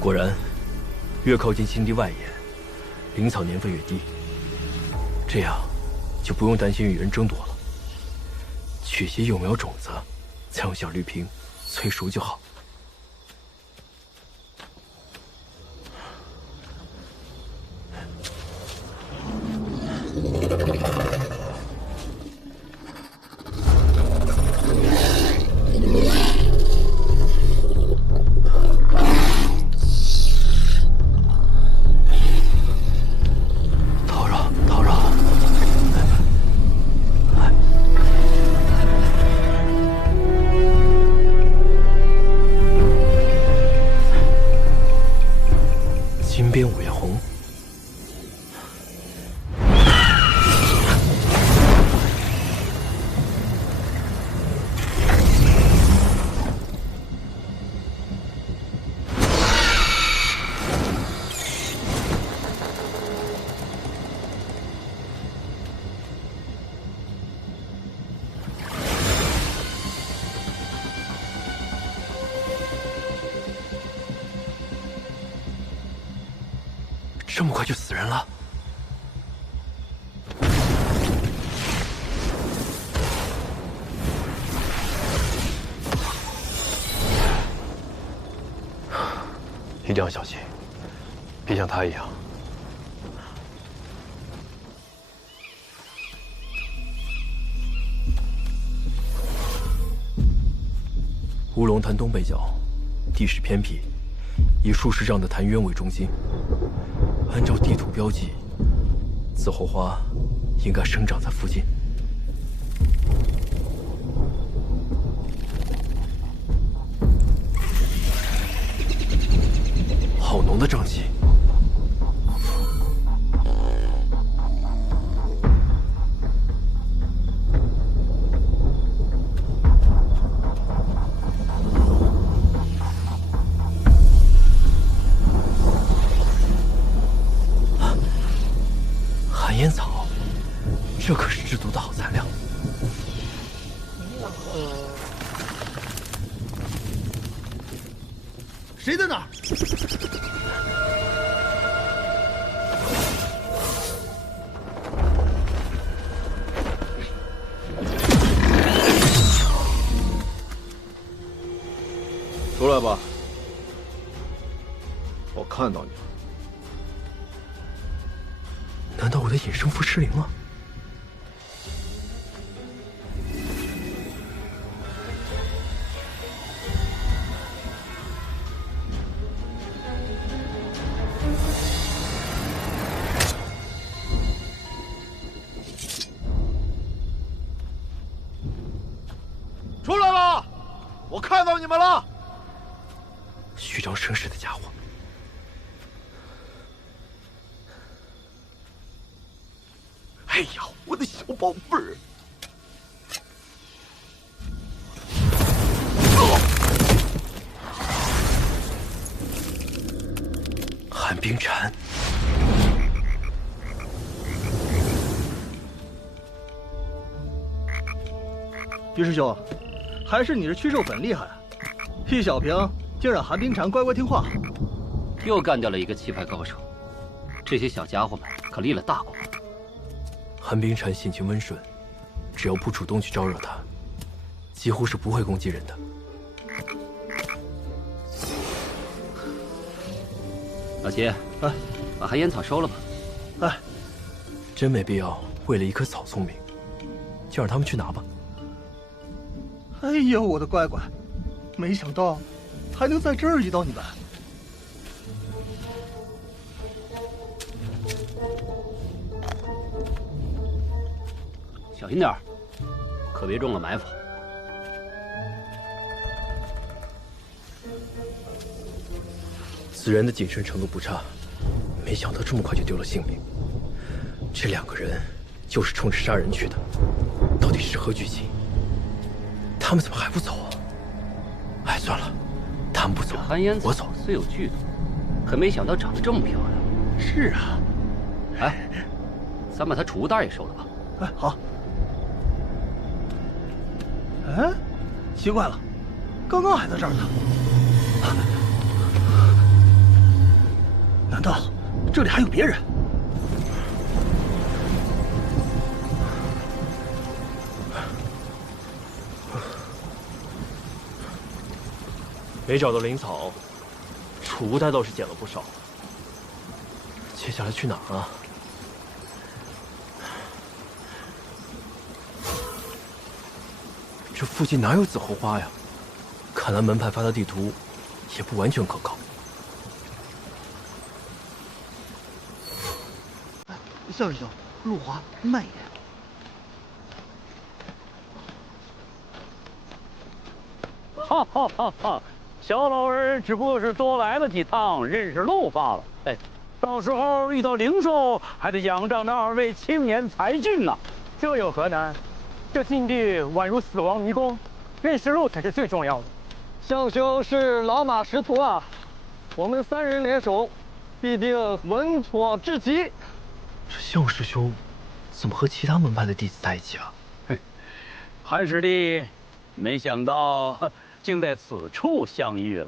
果然，越靠近禁地外沿，灵草年份越低。这样，就不用担心与人争夺了。取些幼苗种子，再用小绿瓶催熟就好。这么快就死人了？一定要小心，别像他一样。乌龙潭东北角，地势偏僻，以数十丈的潭渊为中心。按照地图标记，紫红花应该生长在附近。好浓的瘴气！寒烟草，这可是制毒的好材料。谁在那儿？出来吧，我看到你了。难道我的隐身符失灵了？出来了，我看到你们了。虚张声势的家伙！哎呀，我的小宝贝儿！寒冰蝉，于师兄，还是你这驱兽粉厉害，一小瓶竟让寒冰蝉乖乖听话，又干掉了一个气派高手。这些小家伙们可立了大功。寒冰蝉性情温顺，只要不主动去招惹它，几乎是不会攻击人的。老齐，把寒烟草收了吧。哎，真没必要为了一棵草聪明，就让他们去拿吧。哎呦，我的乖乖，没想到还能在这儿遇到你们。小心点儿，可别中了埋伏。此人的谨慎程度不差，没想到这么快就丢了性命。这两个人就是冲着杀人去的，到底是何居心？他们怎么还不走啊？哎，算了，他们不走，寒烟草我走。虽有剧毒，可没想到长得这么漂亮。是啊，哎，咱把他储物袋也收了吧。哎，好。哎，奇怪了，刚刚还在这儿呢。难道这里还有别人？没找到灵草，储物袋倒是捡了不少。接下来去哪儿啊？这附近哪有紫红花呀？看来门派发的地图也不完全可靠。小师兄，路滑，慢一点。哈哈哈哈！小老儿只不过是多来了几趟，认识路罢了。哎，到时候遇到灵兽，还得仰仗那2位青年才俊呢。这有何难？这禁地宛如死亡迷宫，认识路才是最重要的。相兄是老马识途啊，我们3人联手，必定稳妥至极。这项师兄怎么和其他门派的弟子在一起啊？韩师弟，没想到竟在此处相遇了。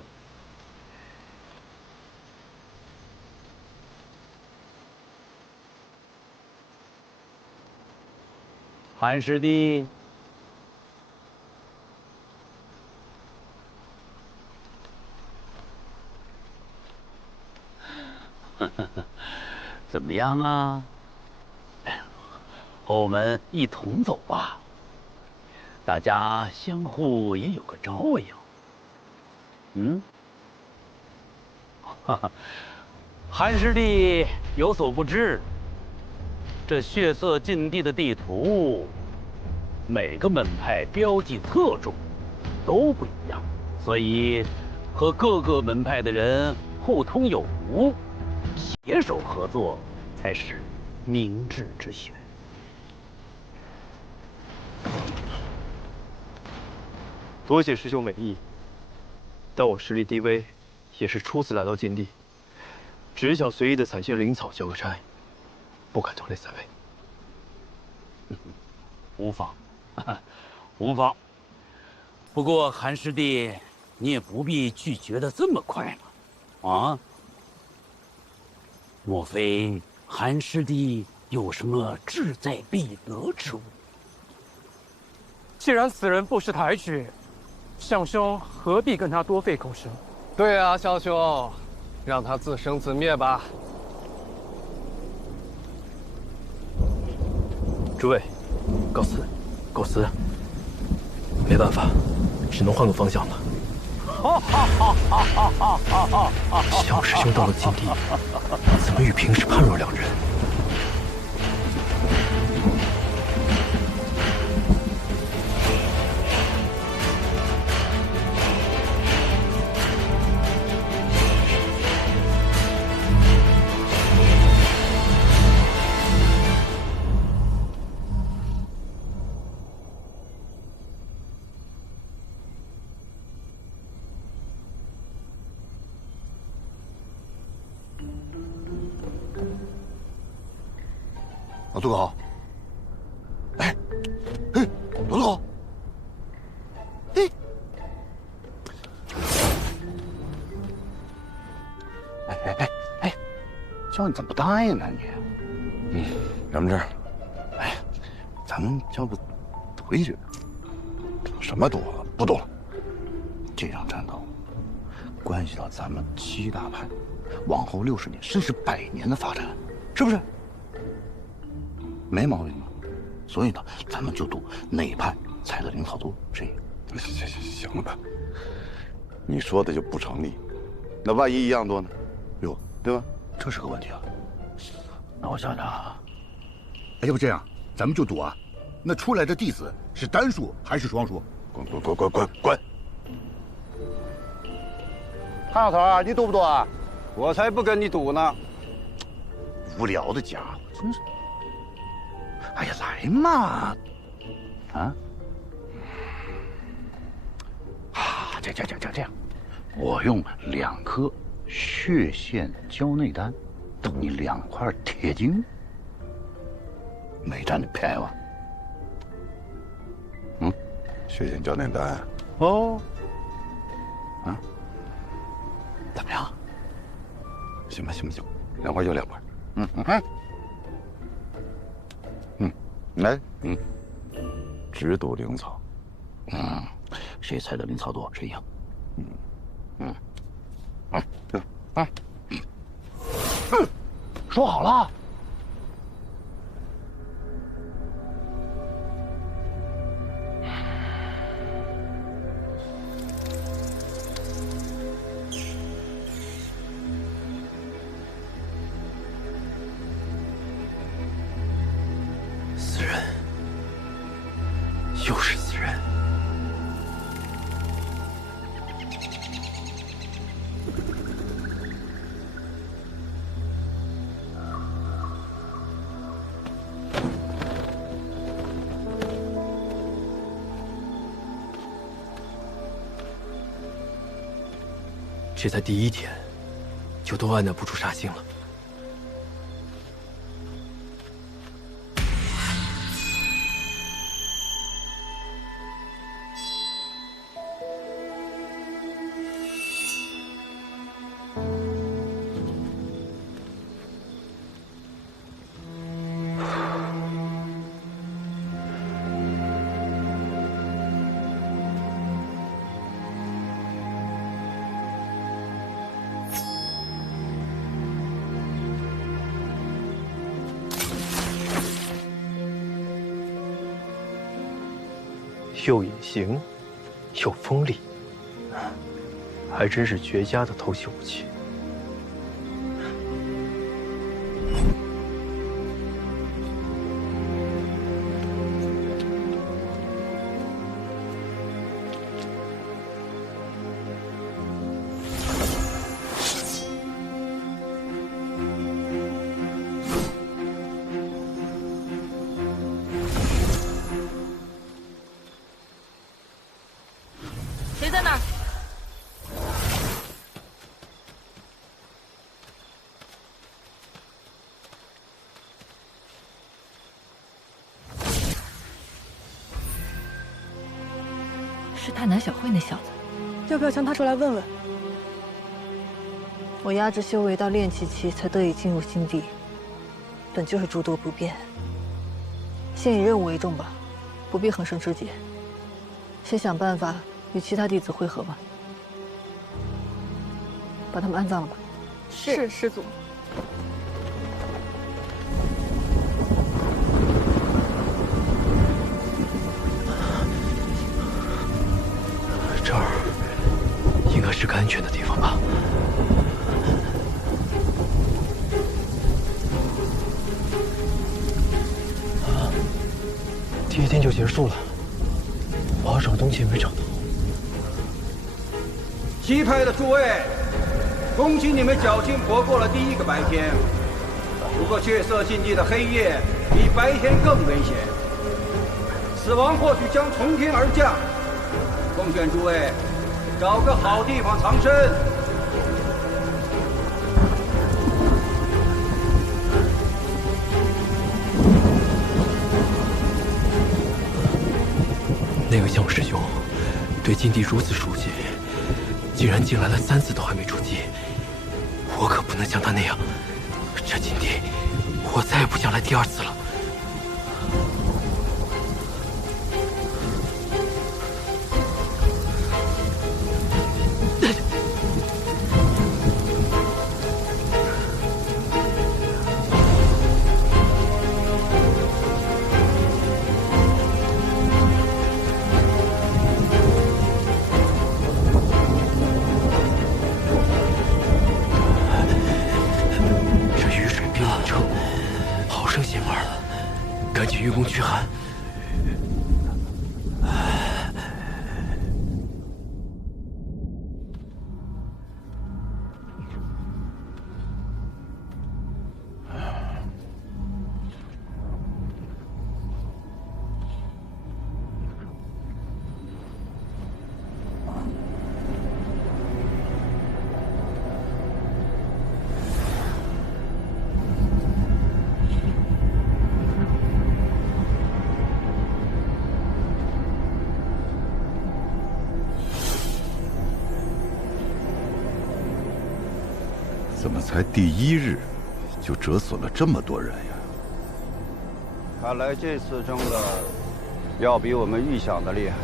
韩师弟，怎么样啊？和我们一同走吧，大家相互也有个照应。嗯，哈哈，韩师弟有所不知，这血色禁地的地图，每个门派标记侧重都不一样，所以和各个门派的人互通有无，携手合作才是明智之选。多谢师兄美意，但我实力低微，也是初次来到禁地，只想随意的采些灵草交个差，不敢拖累三位。无妨，无妨。不过韩师弟，你也不必拒绝的这么快嘛，啊？莫非韩师弟有什么志在必得之物？既然此人不识抬举，相兄何必跟他多费口舌？对啊，小兄，让他自生自灭吧。诸位，告辞，告辞。没办法，只能换个方向了。小师兄到了禁地，怎么与平时判若两人？老杜哥好。哎，老杜好。哎，叫你怎么不答应呢你？咱们这儿，咱们要不赌一局？什么赌啊？不赌了。这场战斗关系到咱们7大派往后60年甚至100年的发展，是不是？没毛病吧？所以呢，咱们就赌哪派采的灵草多，谁赢。行了吧？你说的就不成立。那万一一样多呢？哟，对吧？这是个问题啊。那我想想啊，要不这样，咱们就赌啊，那出来的弟子是单数还是双数？滚！潘老头，你赌不赌啊？我才不跟你赌呢！无聊的家伙，真是。哎呀，来嘛！啊！这样，我用2颗血线胶内丹赌你2块铁晶，没占你便宜吧？血线胶内丹。哦。啊？怎么样？行吧，2块就2块。来，只赌灵草。谁采的灵草多，谁赢。说好了。死人，又是死人。这才第1天，就都按捺不住杀心了。又隐形，又锋利，还真是绝佳的偷袭武器。谁在那儿？是太南小慧那小子。要不要将他抓来问问？我压制修为到炼气期才得以进入禁地，本就是诸多不便。先以任务为重吧，不必横生枝节。先想办法与其他弟子会合吧。把他们安葬了吧。是师祖。这儿应该是个安全的地方吧？第一天就结束了，我要找东西也没找到。西派的诸位，恭喜你们侥幸活过了第一个白天。不过血色禁地的黑夜比白天更危险，死亡或许将从天而降。奉劝诸位，找个好地方藏身。那个江师兄对禁地如此熟悉，竟然进来了3次都还没出击，我可不能像他那样。这禁地，我再也不想来第2次了。赶紧运功驱寒。怎么才第1日，就折损了这么多人呀？看来这次争的要比我们预想的厉害。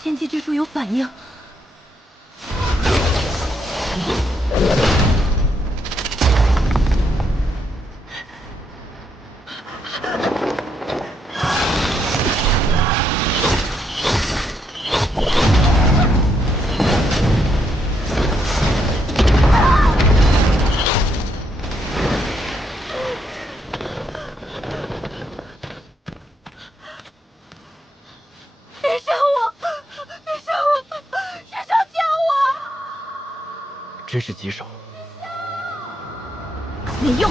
仙姬之术有反应。真是棘手。没用。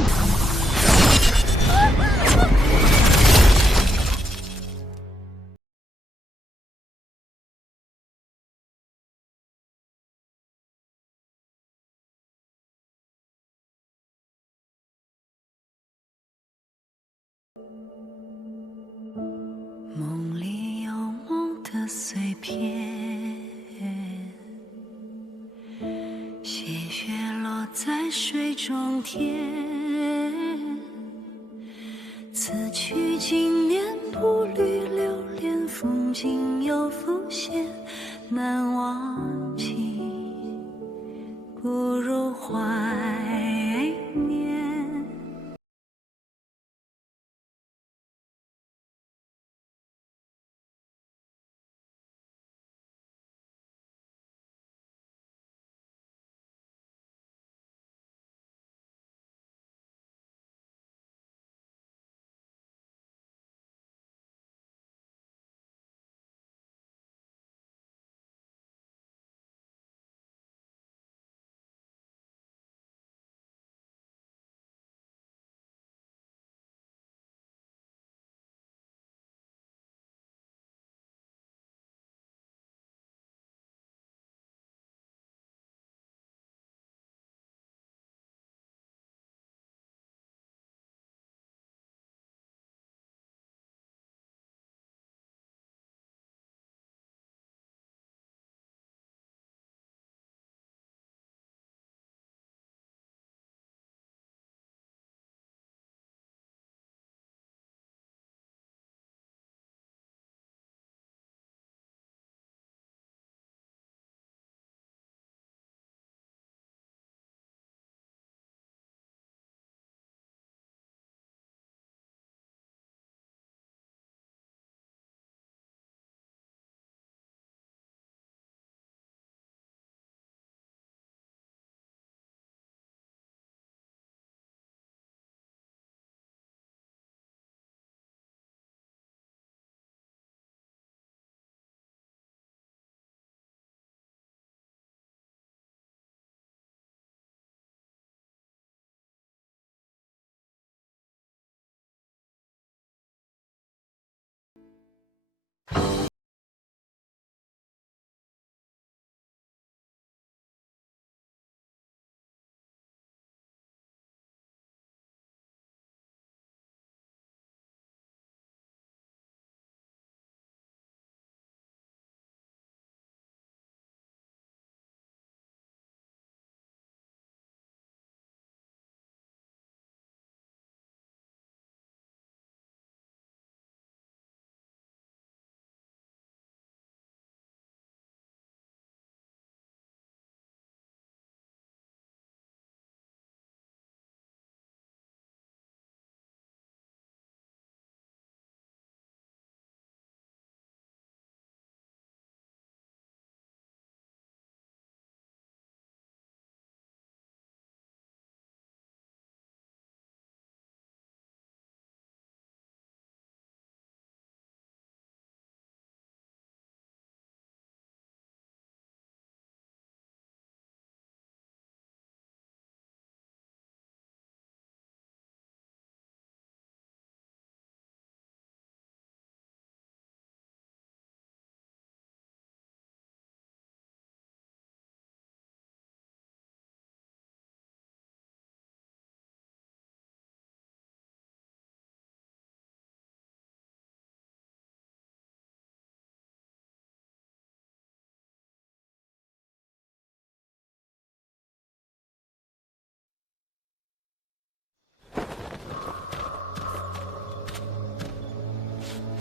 梦里有梦的碎片，血落在水中天。此去经年，步履流连，风景又浮现，难忘记，不如怀念。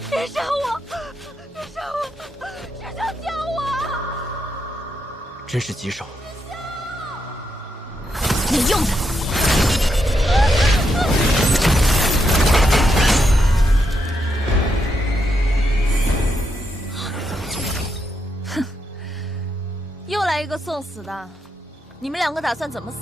别杀我！别杀我！师兄救我！真是棘手。没用的。哼，又来一个送死的，你们两个打算怎么死？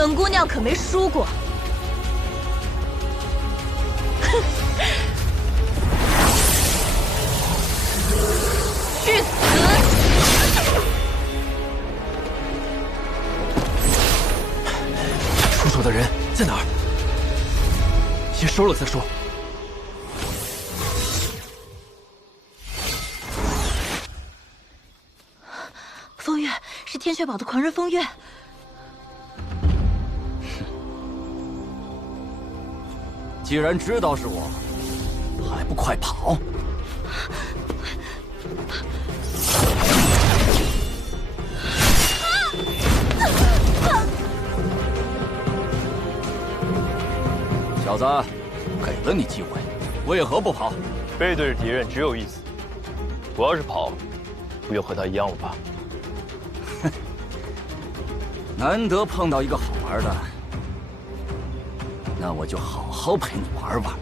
本姑娘可没输过。哼！去死！出手的人在哪儿？先收了再说。风月是天血堡的狂人风月。既然知道是我，还不快跑！小子，给了你机会，为何不跑？背对着敌人只有一死，我要是跑，不就和他一样了吧？难得碰到一个好玩的，那我就好好陪你玩玩。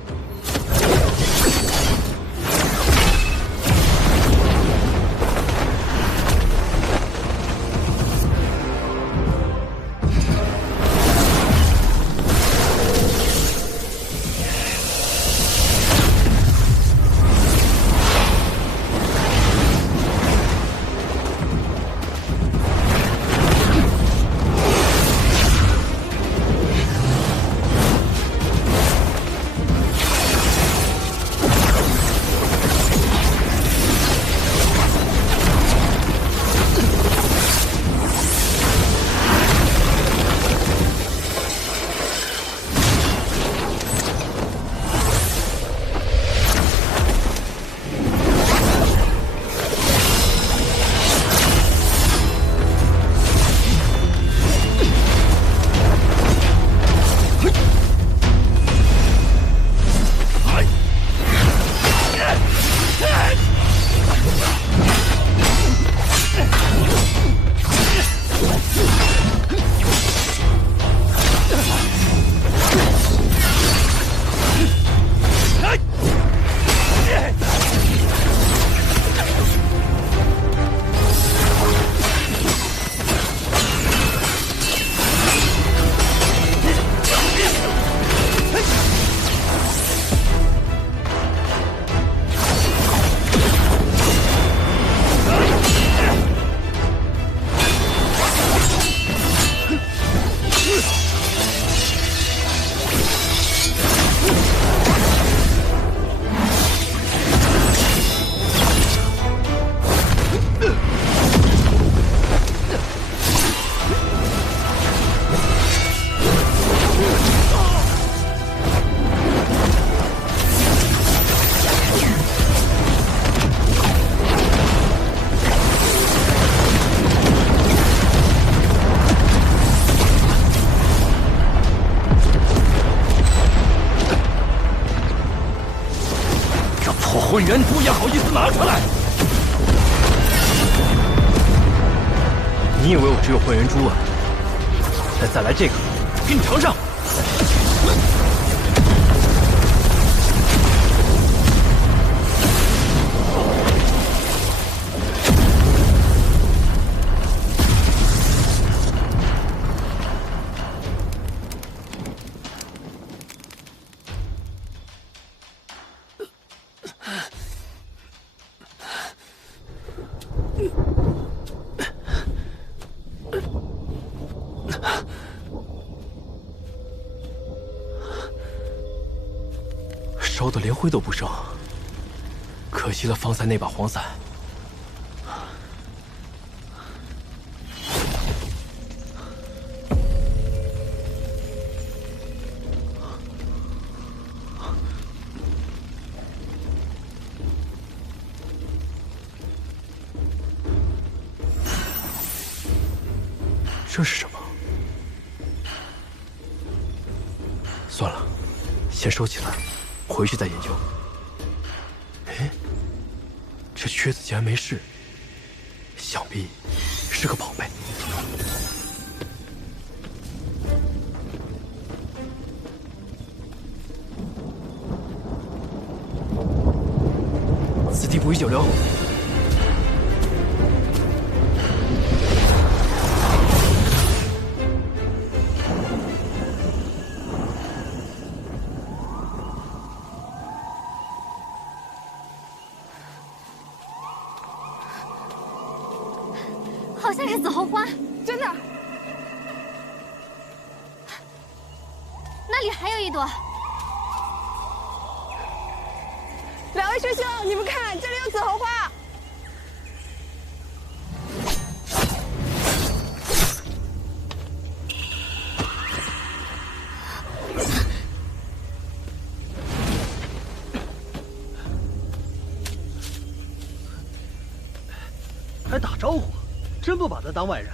混元珠也好意思拿出来？你以为我只有混元珠啊？那再来这个，给你尝尝。烧得连灰都不剩，可惜了方才那把黄伞。这是什么？算了，先收起来。回去再研究。哎，这靴子竟然没事，想必是个宝贝。此地不宜久留。好像是紫红花，真的。那里还有一朵。两位师兄，你们看，这里有紫红花。还打招呼，真不把他当外人。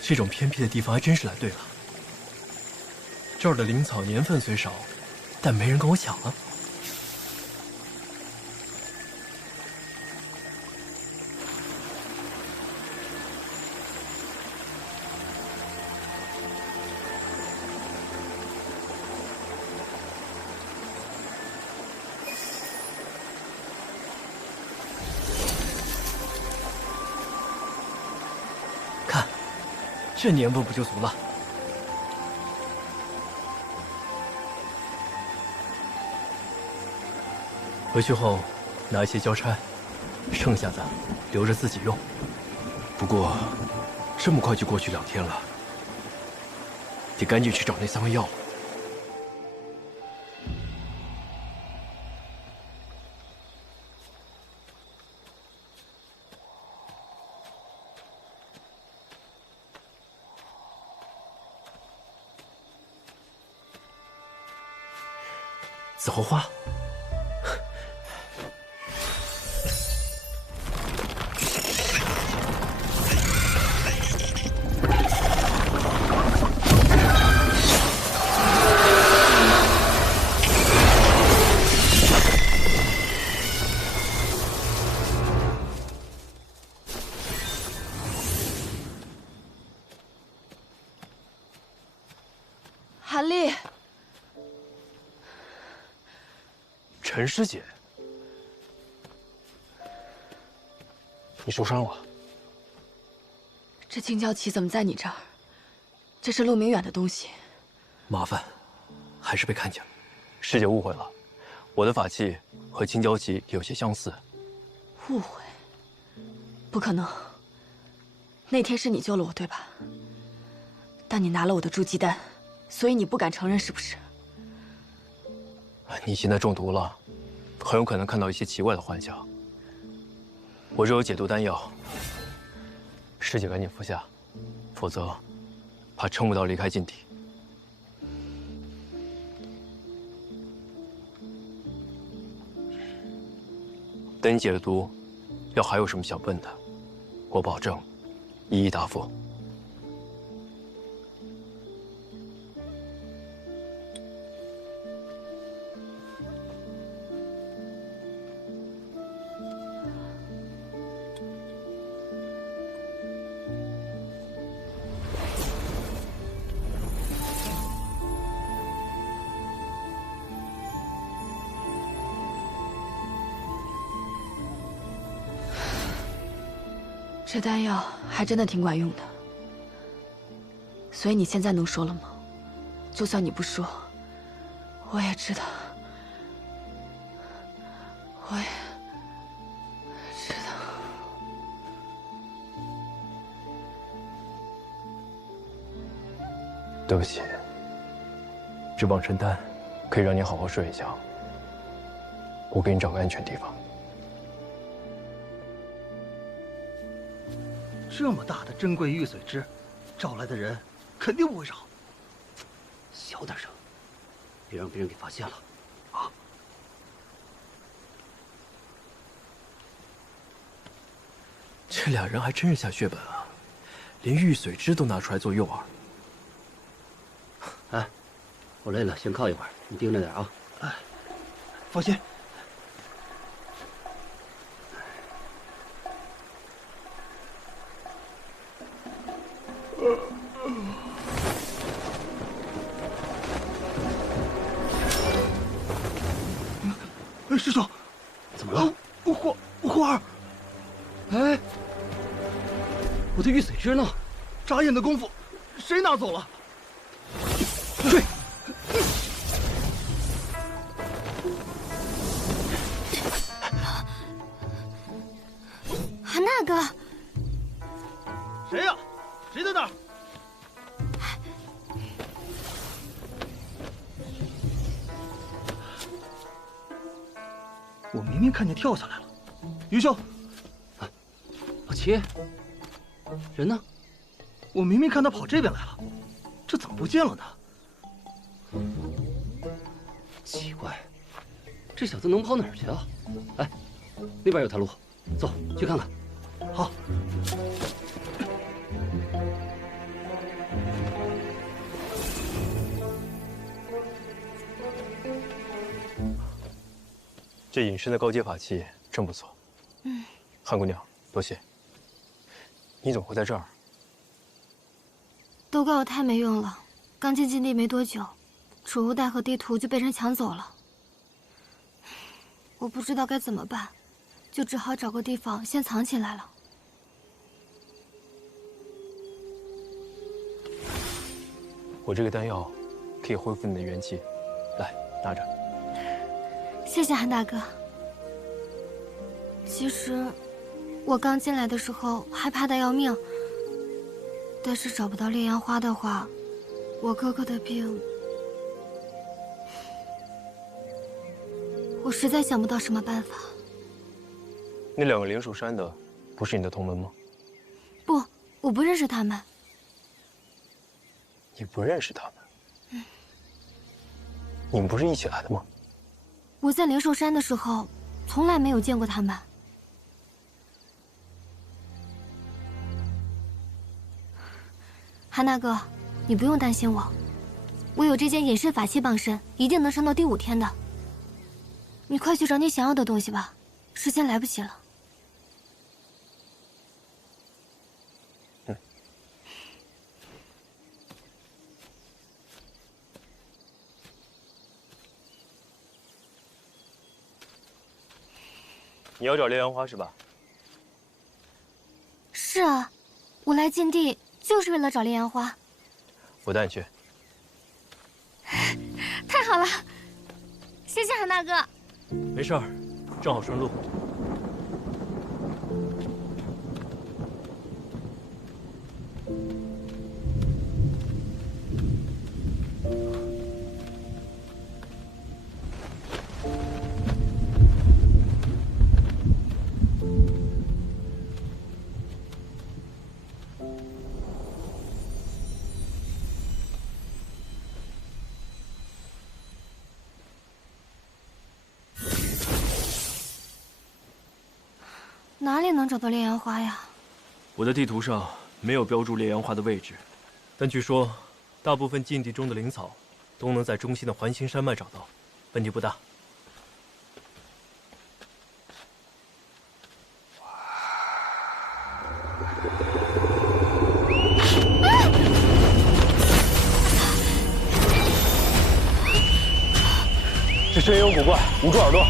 这种偏僻的地方还真是来对了。这儿的灵草年份虽少，但没人跟我抢了。这年份不就足了？回去后拿一些交差，剩下的留着自己用。不过，这么快就过去2天了，得赶紧去找那3味药物。紫红花，韩立。陈师姐，你受伤了？这青蛟旗怎么在你这儿？这是陆明远的东西。麻烦，还是被看见了。师姐误会了，我的法器和青蛟旗有些相似。误会？不可能。那天是你救了我，对吧？但你拿了我的筑基丹，所以你不敢承认，是不是？你现在中毒了，很有可能看到一些奇怪的幻象。我这有解毒丹药，师姐赶紧服下，否则怕撑不到离开禁地。等你解了毒，要还有什么想问的，我保证一一答复。这丹药还真的挺管用的，所以你现在能说了吗？就算你不说，我也知道，我也知道。对不起，这忘尘丹可以让你好好睡一觉，我给你找个安全地方。这么大的珍贵玉髓枝，招来的人肯定不会少。小点声，别让别人给发现了。啊！这俩人还真是下血本啊，连玉髓枝都拿出来做诱饵。哎，我累了，先靠一会儿，你盯着点啊。哎，放心。师兄，怎么了？花儿，哎，我的玉髓枝呢？眨眼的功夫，谁拿走了？追！韩大哥，谁呀？谁在那儿？我明明看见跳下来了，余兄，老七，人呢？我明明看他跑这边来了，这怎么不见了呢？奇怪，这小子能跑哪儿去啊？哎，那边有条路，走去看看。好。这隐身的高阶法器真不错。韩姑娘，多谢。你怎么会在这儿？都怪我太没用了，刚进禁地没多久，储物袋和地图就被人抢走了。我不知道该怎么办，就只好找个地方先藏起来了。我这个丹药可以恢复你的元气，来拿着。谢谢韩大哥。其实，我刚进来的时候害怕的要命，但是找不到烈阳花的话，我哥哥的病，我实在想不到什么办法。那两个灵兽山的，不是你的同门吗？不，我不认识他们。你不认识他们？你们不是一起来的吗？我在灵兽山的时候，从来没有见过他们。韩大哥，你不用担心我，我有这件隐身法器傍身，一定能撑到第5天的。你快去找你想要的东西吧，时间来不及了。你要找烈阳花是吧？是啊，我来禁地就是为了找烈阳花。我带你去。太好了，谢谢韩大哥。没事儿，正好顺路。哪里能找到烈阳花呀？我的地图上没有标注烈阳花的位置，但据说，大部分禁地中的灵草都能在中心的环形山脉找到，问题不大。这深有古怪，捂住耳朵。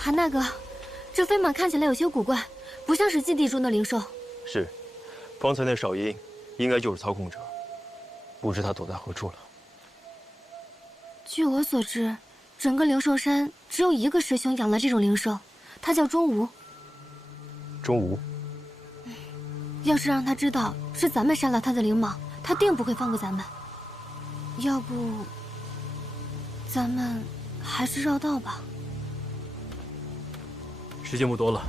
韩大哥，这飞马看起来有些古怪，不像是禁地中的灵兽。是，方才那少阴应该就是操控者，不知他躲在何处了。据我所知，整个灵兽山只有一个师兄养了这种灵兽，他叫钟无。钟无，要是让他知道是咱们杀了他的灵蟒，他定不会放过咱们。要不，咱们还是绕道吧。时间不多了。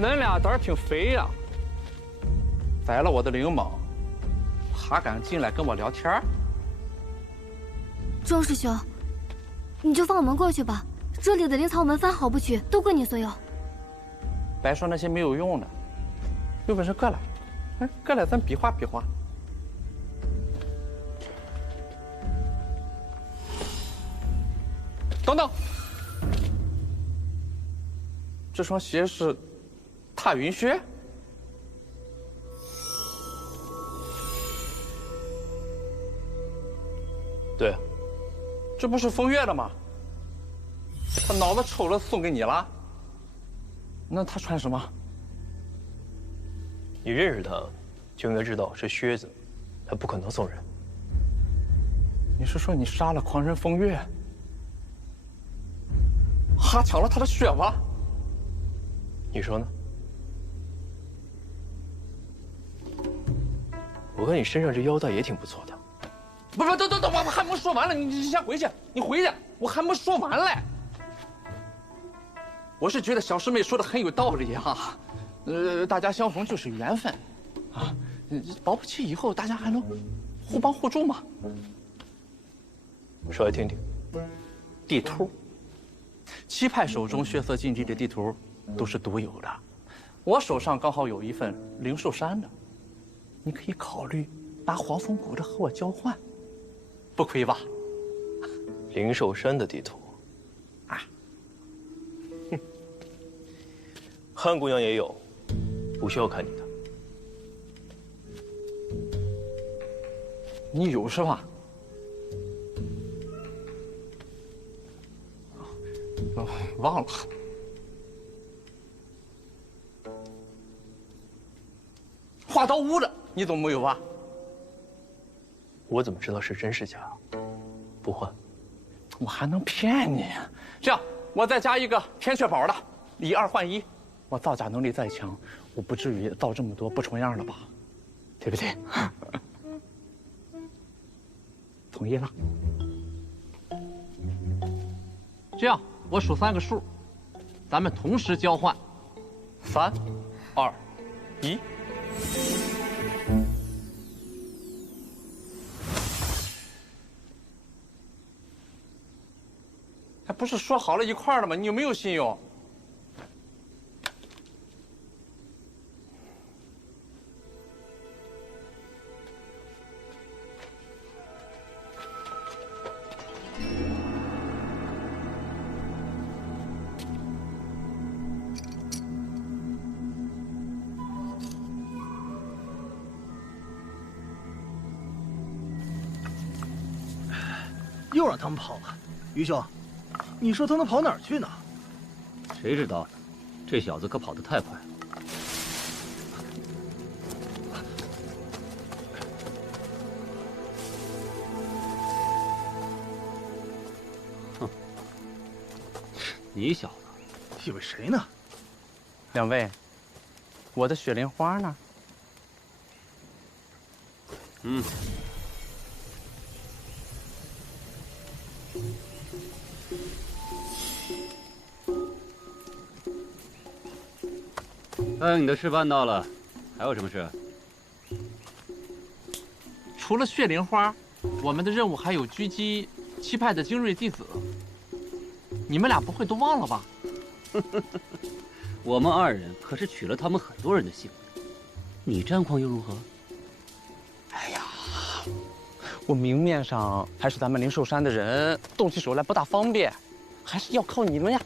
恁俩胆儿挺肥呀！宰了我的灵蟒，还敢进来跟我聊天？庄师兄，你就放我们过去吧，这里的灵草我们分毫不取，都归你所有。别说那些没有用的，有本事过来，过来，咱比划比划。等等，这双鞋是踏云靴？对啊，这不是风月的吗？他脑子抽了送给你了？那他穿什么？你认识他，就应该知道这靴子，他不可能送人。你是说你杀了狂人风月？还抢了他的血吗？你说呢？我看你身上这腰带也挺不错的。不，等，我还没说完了，你先回去，你回去，我还没说完嘞。我是觉得小师妹说的很有道理啊，大家相逢就是缘分，啊，保不齐以后大家还能互帮互助嘛。说来听听。地图。七派手中血色禁地的地图都是独有的，我手上刚好有一份灵寿山的，你可以考虑拿黄风谷的和我交换，不亏吧？灵寿山的地图，啊，汉姑娘也有，不需要看你的。你有是吧？忘了。画刀屋的你总没有吧？我怎么知道是真是假？不换。我还能骗你？这样，我再加一个天血宝的，1、2换1。我造假能力再强，我不至于造这么多不重样的吧？对不对？同意了。这样，我数3个数，咱们同时交换。3、2、1。还不是说好了一块儿的吗？你有没有信用？又让他们跑了，于兄，你说他能跑哪儿去呢？谁知道，这小子可跑得太快了。哼，你小子以为谁呢？两位，我的雪莲花呢？嗯。你的事办到了，还有什么事？除了血灵花，我们的任务还有狙击七派的精锐弟子。你们俩不会都忘了吧？我们2人可是取了他们很多人的性命，你战况又如何？哎呀，我明面上还是咱们灵寿山的人，动起手来不大方便，还是要靠你们呀。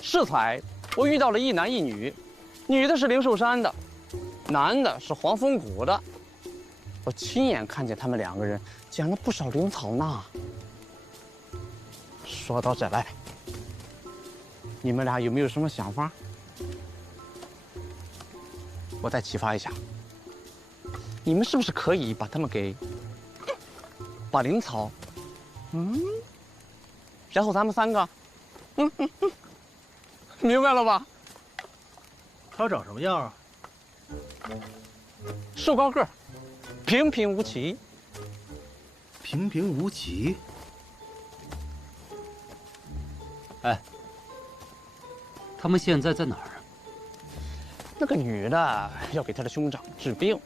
适才。我遇到了1男1女，女的是灵寿山的，男的是黄风谷的。我亲眼看见他们2个人捡了不少灵草呢。说到这来，你们俩有没有什么想法？我再启发一下，你们是不是可以把他们把灵草，然后咱们3个，明白了吧？他长什么样啊？瘦高个，平平无奇。平平无奇。哎，他们现在在哪儿？那个女的要给他的兄长治病，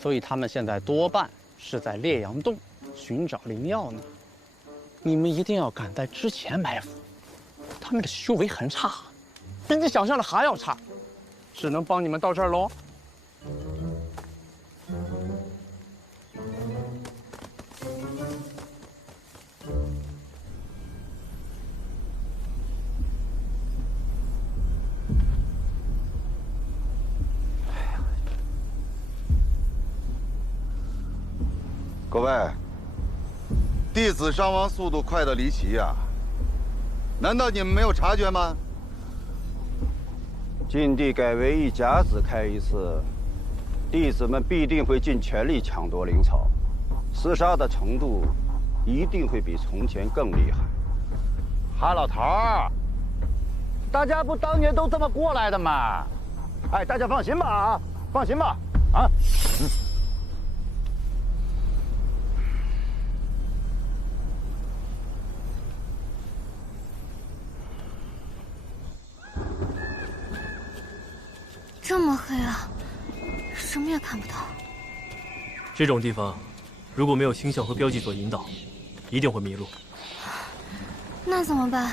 所以他们现在多半是在烈阳洞寻找灵药呢。你们一定要赶在之前埋伏。他们的修为很差，比你想象的还要差，只能帮你们到这儿喽。各位，弟子伤亡速度快得离奇呀！难道你们没有察觉吗？禁地改为1甲子开一次，弟子们必定会尽全力抢夺灵草，厮杀的程度一定会比从前更厉害。韩老头儿，大家不当年都这么过来的吗？哎，大家放心吧啊，放心吧啊。这么黑啊，什么也看不到。这种地方，如果没有星象和标记所引导，一定会迷路。那怎么办？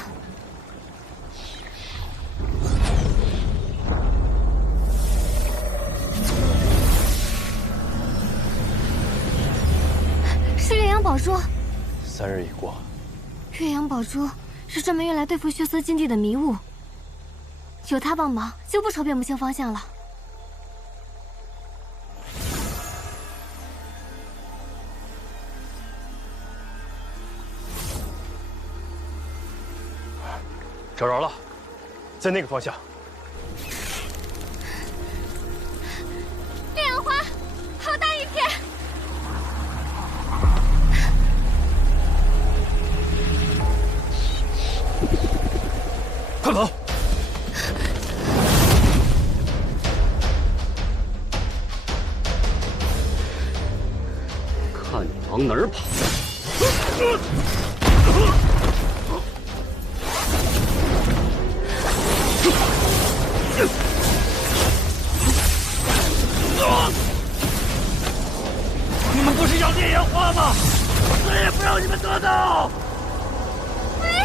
是岳阳宝珠。3日已过，岳阳宝珠是专门用来对付血色禁地的迷雾。有他帮忙，就不愁辨不清方向了。找着了，在那个方向。烈阳花，好大一片！快跑！看你往哪儿跑！你们不是要烈阳花吗？我死也不让你们得到！没有，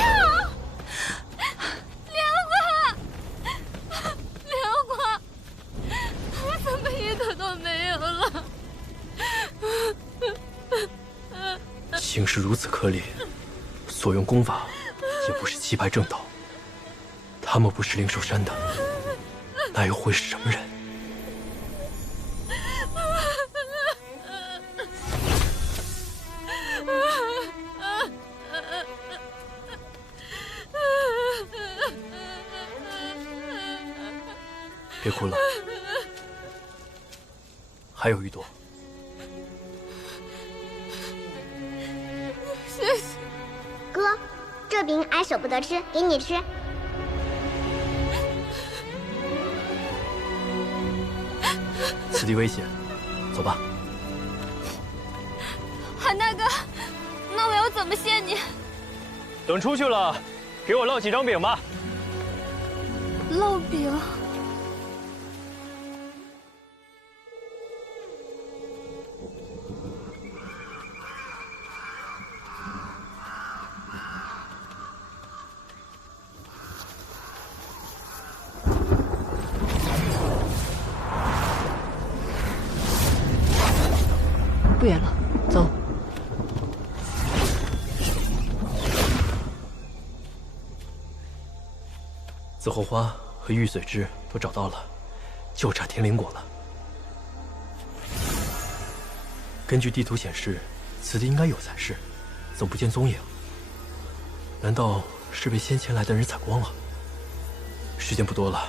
烈阳花，烈阳花，我怎么一个都没有了？形势如此颗烈，所用功法也不是七派正道。他们不是灵兽山的，那又会是什么人？别哭了，还有一朵。谢谢哥，这饼俺舍不得吃，给你吃。此地危险，走吧。韩大哥，那我要怎么谢你？等出去了，给我烙几张饼吧。烙饼。不远了，走。紫后花和玉髓枝都找到了，就差天灵果了。根据地图显示，此地应该有才是，怎么不见踪影？难道是被先前来的人采光了？时间不多了，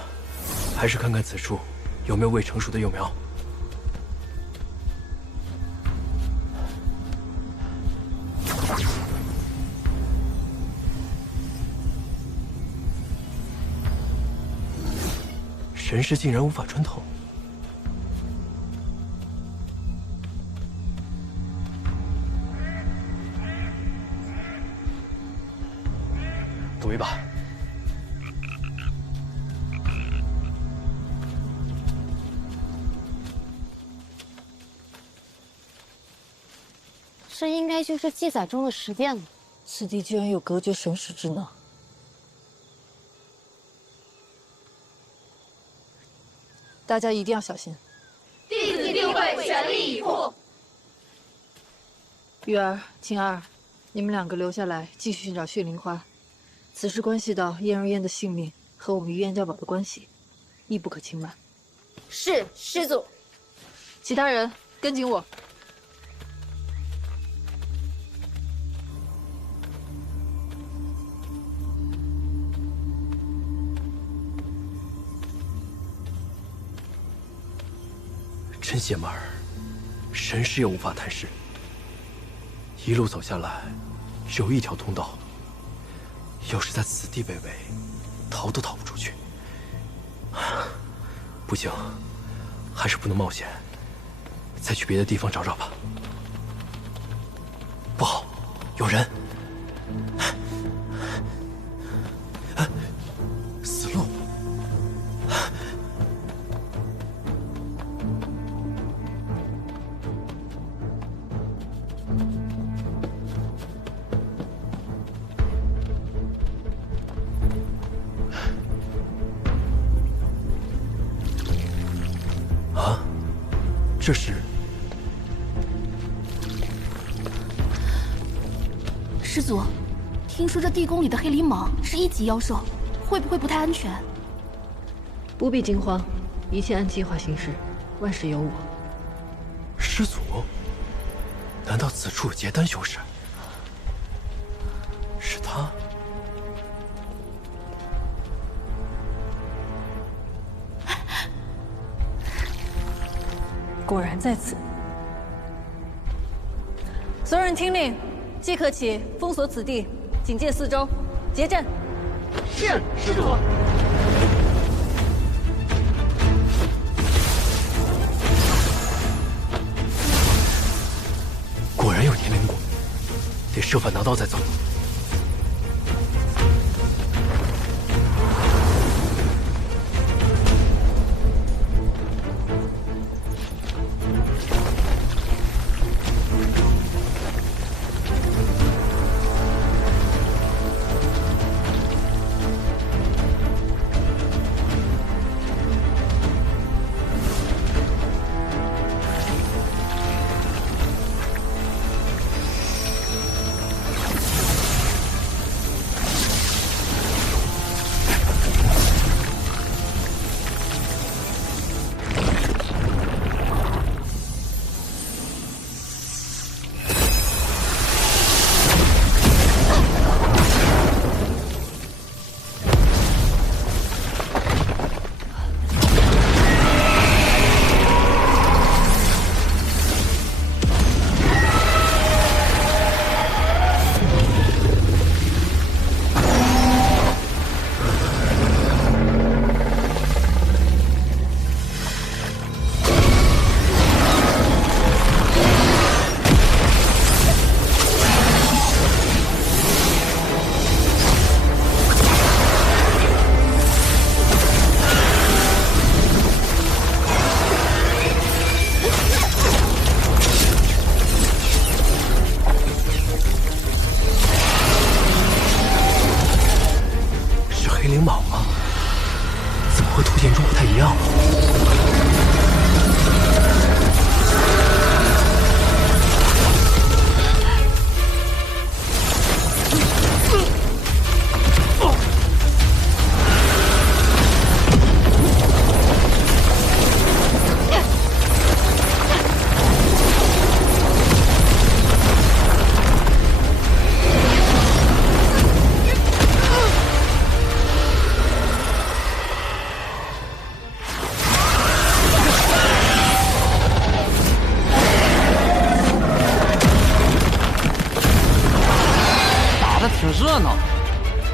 还是看看此处有没有未成熟的幼苗。神识竟然无法穿透，赌一把。这应该就是记载中的石殿了。此地居然有隔绝神识之能。大家一定要小心。弟子定会全力以赴。玉儿、晴儿，你们两个留下来继续寻找血灵花。此事关系到燕如烟的性命和我们于燕碉堡的关系，亦不可轻慢。是，师祖。其他人跟紧我。真邪门儿，神识也无法探视。一路走下来，只有一条通道。要是在此地被围，逃都逃不出去。不行，还是不能冒险，再去别的地方找找吧。不好，有人！死路！这是师祖，听说这地宫里的黑鳞蟒是1级妖兽，会不会不太安全？不必惊慌，一切按计划行事，万事有我。师祖，难道此处有结丹修士？是他。果然在此。所有人听令，即刻起封锁此地，警戒四周，结阵。是，师祖。果然有天灵果，得设法拿到再走。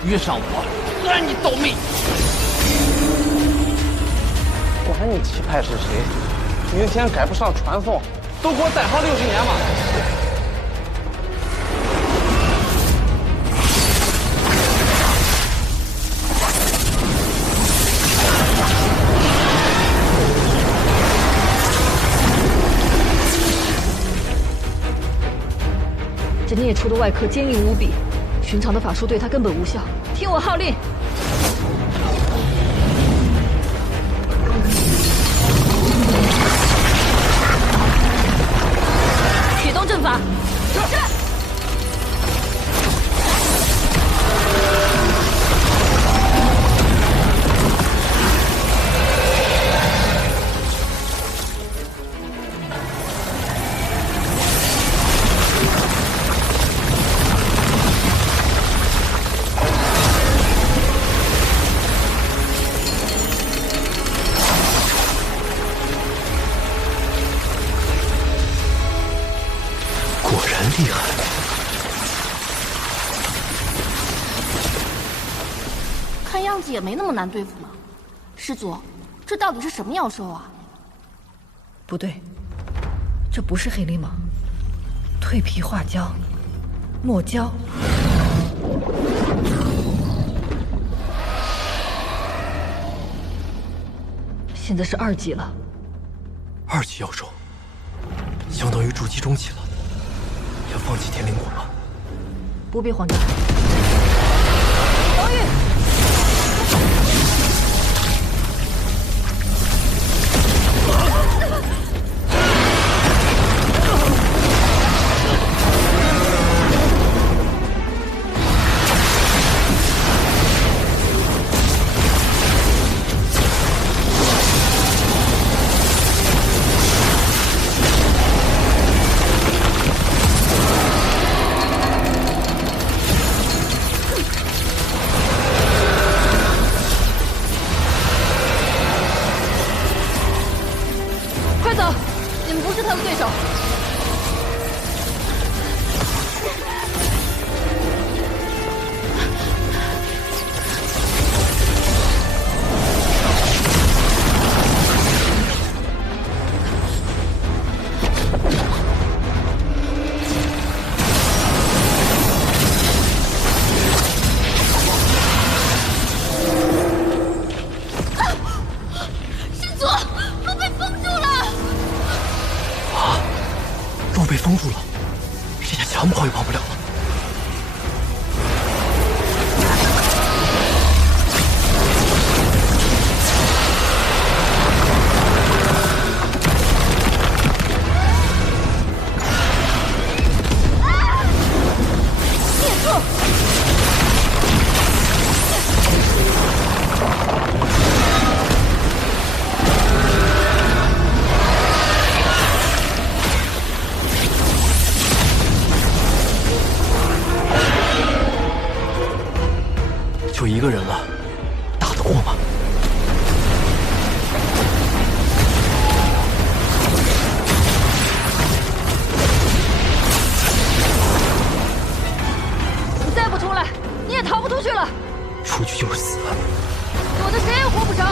遇上我，和你斗命！管你七派是谁，明天赶不上传送，都给我宰上60年吧！出的外壳坚硬无比，寻常的法术对他根本无效。听我号令，启动阵法。是。厉害！看样子也没那么难对付呢。师祖，这到底是什么妖兽啊？不对，这不是黑狸蟒，蜕皮化蛟，墨蛟。现在是2级了。2级妖兽，相当于筑基中期了。要放弃天灵果吗？不必慌张。防御！封住了，这下想跑也跑不了了。就一个人了，打得过吗？你再不出来，你也逃不出去了。出去就是死，躲着谁也活不成。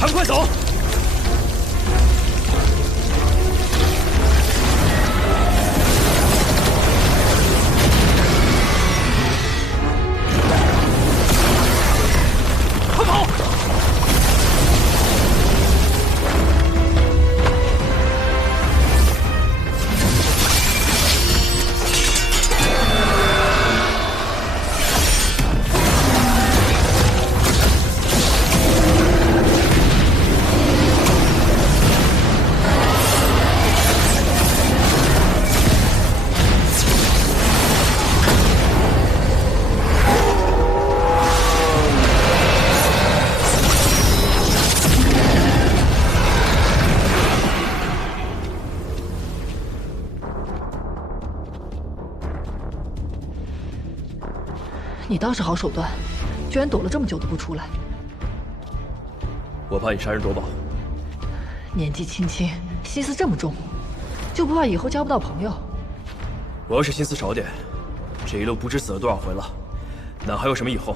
还不快走！快跑！你倒是好手段，居然躲了这么久都不出来。我怕你杀人夺宝。年纪轻轻，心思这么重，就不怕以后交不到朋友？我要是心思少点，这一路不知死了多少回了，哪还有什么以后？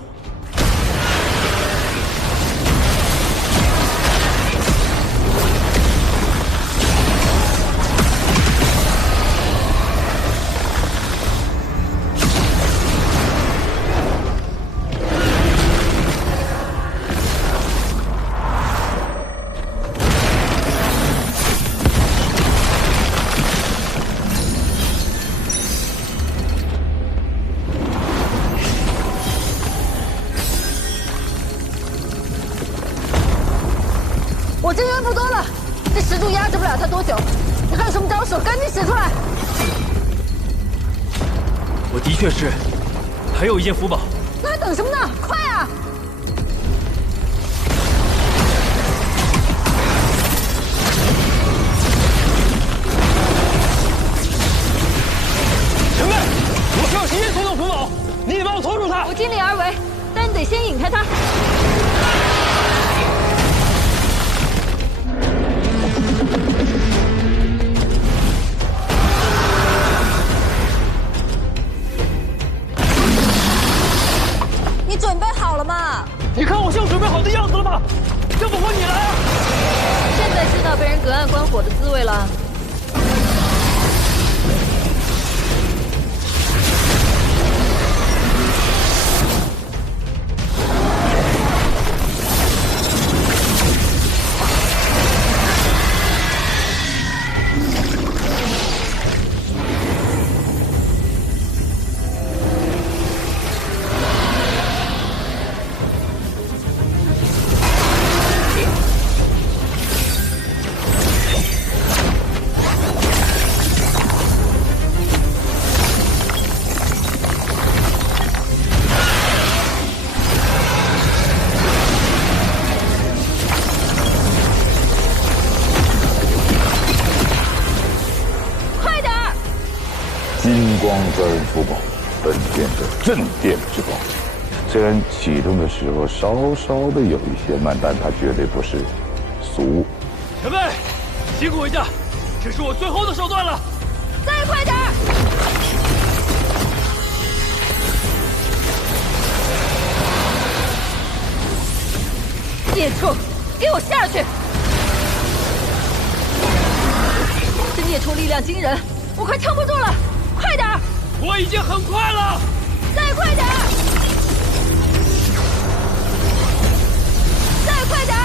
手，赶紧使出来！我的确是，还有一件符宝。那还等什么呢？快啊！前辈，我需要新鲜拖动符宝，你得帮我拖住他。我尽力而为，但你得先引开他。你准备好了吗？你看我像准备好的样子了吗？要不换你来啊！现在知道被人隔岸观火的滋味了。金光钻符宝，本殿的镇殿之宝。虽然启动的时候稍稍的有一些慢，但它绝对不是俗物。前辈，辛苦一下，这是我最后的手段了。再快点！孽畜，给我下去！这孽畜力量惊人，我快撑不住了，快点！我已经很快了，再快点！再快点！